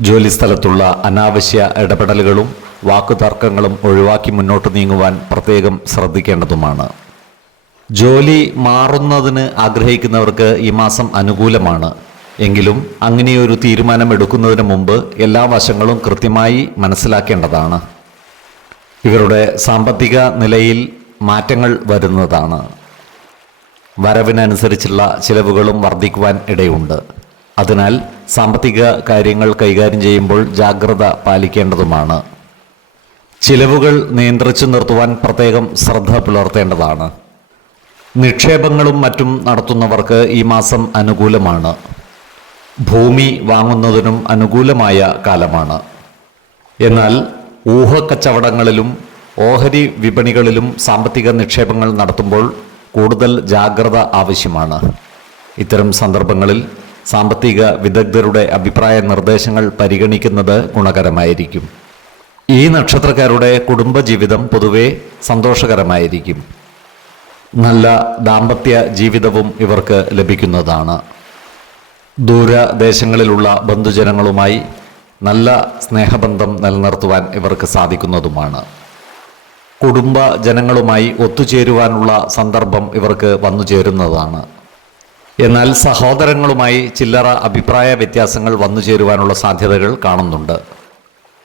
ജോലിസ്ഥലത്തുള്ള അനാവശ്യ ഇടപെടലുകളും വാക്കുതർക്കങ്ങളും ഒഴിവാക്കി മുന്നോട്ട് നീങ്ങുവാൻ പ്രത്യേകം ശ്രദ്ധിക്കേണ്ടതുമാണ്. ജോലി മാറുന്നതിന് ആഗ്രഹിക്കുന്നവർക്ക് ഈ മാസം അനുകൂലമാണ്. എങ്കിലും അങ്ങനെയൊരു തീരുമാനമെടുക്കുന്നതിന് മുമ്പ് എല്ലാ വശങ്ങളും കൃത്യമായി മനസ്സിലാക്കേണ്ടതാണ്. ഇവരുടെ സാമ്പത്തിക നിലയിൽ മാറ്റങ്ങൾ വരുന്നതാണ്. വരവിനനുസരിച്ചുള്ള ചിലവുകളും വർദ്ധിക്കുവാൻ ഇടയുണ്ട്. അതിനാൽ സാമ്പത്തിക കാര്യങ്ങൾ കൈകാര്യം ചെയ്യുമ്പോൾ ജാഗ്രത പാലിക്കേണ്ടതുമാണ്. ചിലവുകൾ നിയന്ത്രിച്ചു നിർത്തുവാൻ പ്രത്യേകം ശ്രദ്ധ പുലർത്തേണ്ടതാണ്. നിക്ഷേപങ്ങളും മറ്റും നടത്തുന്നവർക്ക് ഈ മാസം അനുകൂലമാണ്. ഭൂമി വാങ്ങുന്നതിനും അനുകൂലമായ കാലമാണ്. എന്നാൽ ഊഹക്കച്ചവടങ്ങളിലും ഓഹരി വിപണികളിലും സാമ്പത്തിക നിക്ഷേപങ്ങൾ നടത്തുമ്പോൾ കൂടുതൽ ജാഗ്രത ആവശ്യമാണ്. ഇത്തരം സന്ദർഭങ്ങളിൽ സാമ്പത്തിക വിദഗ്ധരുടെ അഭിപ്രായ നിർദ്ദേശങ്ങൾ പരിഗണിക്കുന്നത് ഗുണകരമായിരിക്കും. ഈ നക്ഷത്രക്കാരുടെ കുടുംബജീവിതം പൊതുവെ സന്തോഷകരമായിരിക്കും. നല്ല ദാമ്പത്യ ജീവിതവും ഇവർക്ക് ലഭിക്കുന്നതാണ്. ദൂരദേശങ്ങളിലുള്ള ബന്ധുജനങ്ങളുമായി നല്ല സ്നേഹബന്ധം നിലനിർത്തുവാൻ ഇവർക്ക് സാധിക്കുന്നതുമാണ്. കുടുംബ ജനങ്ങളുമായി ഒത്തുചേരുവാനുള്ള സന്ദർഭം ഇവർക്ക് വന്നു ചേരുന്നതാണ്. എന്നാൽ സഹോദരങ്ങളുമായി ചില്ലറ അഭിപ്രായ വ്യത്യാസങ്ങൾ വന്നു ചേരുവാനുള്ള സാധ്യതകൾ കാണുന്നുണ്ട്.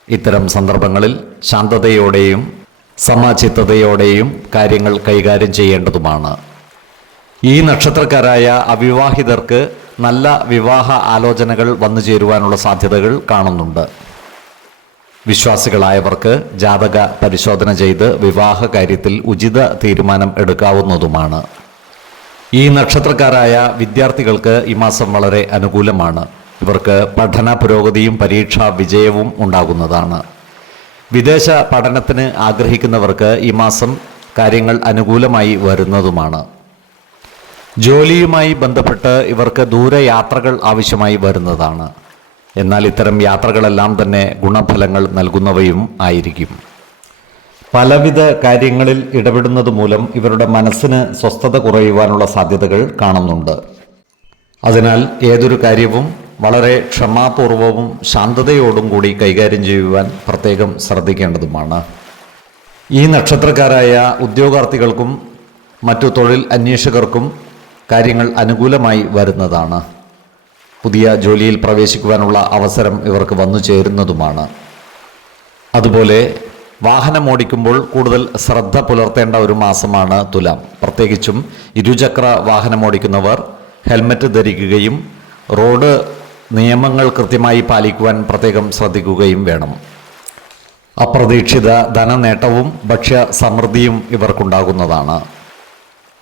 ഇത്തരം സന്ദർഭങ്ങളിൽ ശാന്തതയോടെയും സമചിത്തതയോടെയും കാര്യങ്ങൾ കൈകാര്യം ചെയ്യേണ്ടതുമാണ്. ഈ നക്ഷത്രക്കാരായ അവിവാഹിതർക്ക് നല്ല വിവാഹ ആലോചനകൾ വന്നു ചേരുവാനുള്ള സാധ്യതകൾ കാണുന്നുണ്ട്. വിശ്വാസികളായവർക്ക് ജാതക പരിശോധന ചെയ്ത് വിവാഹ കാര്യത്തിൽ ഉചിത തീരുമാനം എടുക്കാവുന്നതുമാണ്. ഈ നക്ഷത്രക്കാരായ വിദ്യാർത്ഥികൾക്ക് ഈ മാസം വളരെ അനുകൂലമാണ്. ഇവർക്ക് പഠന പുരോഗതിയും പരീക്ഷാ വിജയവും ഉണ്ടാകുന്നതാണ്. വിദേശ പഠനത്തിന് ആഗ്രഹിക്കുന്നവർക്ക് ഈ മാസം കാര്യങ്ങൾ അനുകൂലമായി വരുന്നതുമാണ്. ജോലിയുമായി ബന്ധപ്പെട്ട് ഇവർക്ക് ദൂരയാത്രകൾ ആവശ്യമായി വരുന്നതാണ്. എന്നാൽ ഇത്തരം യാത്രകളെല്ലാം തന്നെ ഗുണഫലങ്ങൾ നൽകുന്നവയും ആയിരിക്കും. പലവിധ കാര്യങ്ങളിൽ ഇടപെടുന്നത് മൂലം ഇവരുടെ മനസ്സിന് സ്വസ്ഥത കുറയുവാനുള്ള സാധ്യതകൾ കാണുന്നുണ്ട്. അതിനാൽ ഏതൊരു കാര്യവും വളരെ ക്ഷമാപൂർവവും ശാന്തതയോടും കൂടി കൈകാര്യം ചെയ്യുവാൻ പ്രത്യേകം ശ്രദ്ധിക്കേണ്ടതുമാണ്. ഈ നക്ഷത്രക്കാരായ ഉദ്യോഗാർത്ഥികൾക്കും മറ്റു തൊഴിൽ അന്വേഷകർക്കും കാര്യങ്ങൾ അനുകൂലമായി വരുന്നതാണ്. പുതിയ ജോലിയിൽ പ്രവേശിക്കുവാനുള്ള അവസരം ഇവർക്ക് വന്നു ചേരുന്നതുമാണ്. അതുപോലെ വാഹനമോടിക്കുമ്പോൾ കൂടുതൽ ശ്രദ്ധ പുലർത്തേണ്ട ഒരു മാസമാണ് തുലാം. പ്രത്യേകിച്ചും ഇരുചക്ര വാഹനമോടിക്കുന്നവർ ഹെൽമറ്റ് ധരിക്കുകയും റോഡ് നിയമങ്ങൾ കൃത്യമായി പാലിക്കുവാൻ പ്രത്യേകം ശ്രദ്ധിക്കുകയും വേണം. അപ്രതീക്ഷിത ധനനേട്ടവും ഭക്ഷ്യ സമൃദ്ധിയും ഇവർക്കുണ്ടാകുന്നതാണ്.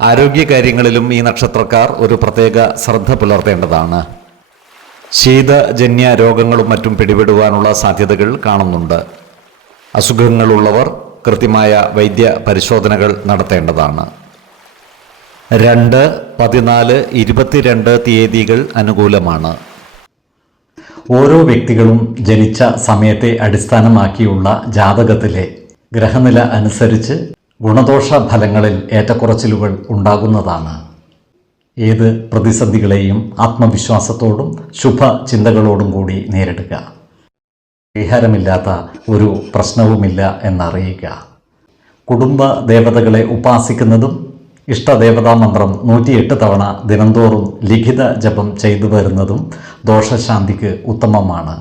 ആരോഗ്യകാര്യങ്ങളിലും ഈ നക്ഷത്രക്കാർ ഒരു പ്രത്യേക ശ്രദ്ധ പുലർത്തേണ്ടതാണ്. ശീതജന്യ രോഗങ്ങളും മറ്റും പിടിപെടുവാനുള്ള സാധ്യതകൾ കാണുന്നുണ്ട്. അസുഖങ്ങളുള്ളവർ കൃത്യമായ വൈദ്യ പരിശോധനകൾ നടത്തേണ്ടതാണ്. 2, 14, 22 തീയതികൾ അനുകൂലമാണ്. ഓരോ വ്യക്തികളും ജനിച്ച സമയത്തെ അടിസ്ഥാനമാക്കിയുള്ള ജാതകത്തിലെ ഗ്രഹനില അനുസരിച്ച് ഗുണദോഷ ഫലങ്ങളിൽ ഏറ്റക്കുറച്ചിലുകൾ ഉണ്ടാകുന്നതാണ്. ഏത് പ്രതിസന്ധികളെയും ആത്മവിശ്വാസത്തോടും ശുഭചിന്തകളോടും കൂടി നേരിടുക. പരിഹാരമില്ലാത്ത ഒരു പ്രശ്നവുമില്ല എന്നറിയുക. കുടുംബ ദേവതകളെ ഉപാസിക്കുന്നതും ഇഷ്ടദേവതാ മന്ത്രം 108 തവണ ദിനംതോറും ലിഖിത ജപം ചെയ്തു വരുന്നതും ദോഷശാന്തിക്ക് ഉത്തമമാണ്.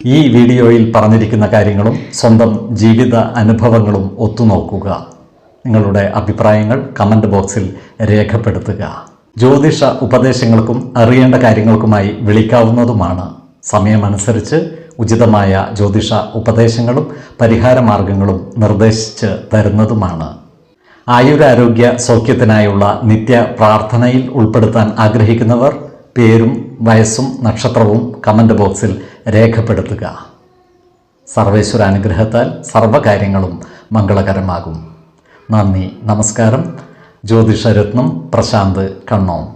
ഈ വീഡിയോയിൽ പറഞ്ഞിരിക്കുന്ന കാര്യങ്ങളും സ്വന്തം ജീവിത അനുഭവങ്ങളും ഒത്തുനോക്കുക. നിങ്ങളുടെ അഭിപ്രായങ്ങൾ കമൻറ്റ് ബോക്സിൽ രേഖപ്പെടുത്തുക. ജ്യോതിഷ ഉപദേശങ്ങൾക്കും അറിയേണ്ട കാര്യങ്ങൾക്കുമായി വിളിക്കാവുന്നതുമാണ്. സമയമനുസരിച്ച് ഉചിതമായ ജ്യോതിഷ ഉപദേശങ്ങളും പരിഹാരമാർഗങ്ങളും നിർദ്ദേശിച്ച് തരുന്നതുമാണ്. ആയുരാരോഗ്യ സൗഖ്യത്തിനായുള്ള നിത്യ പ്രാർത്ഥനയിൽ ഉൾപ്പെടുത്താൻ ആഗ്രഹിക്കുന്നവർ പേരും വയസ്സും നക്ഷത്രവും കമൻറ്റ് ബോക്സിൽ രേഖപ്പെടുത്തുക. സർവേശ്വര അനുഗ്രഹത്താൽ സർവ്വകാര്യങ്ങളും മംഗളകരമാകും. നന്ദി, നമസ്കാരം. ജ്യോതിഷരത്നം പ്രശാന്ത് കണ്ണോം.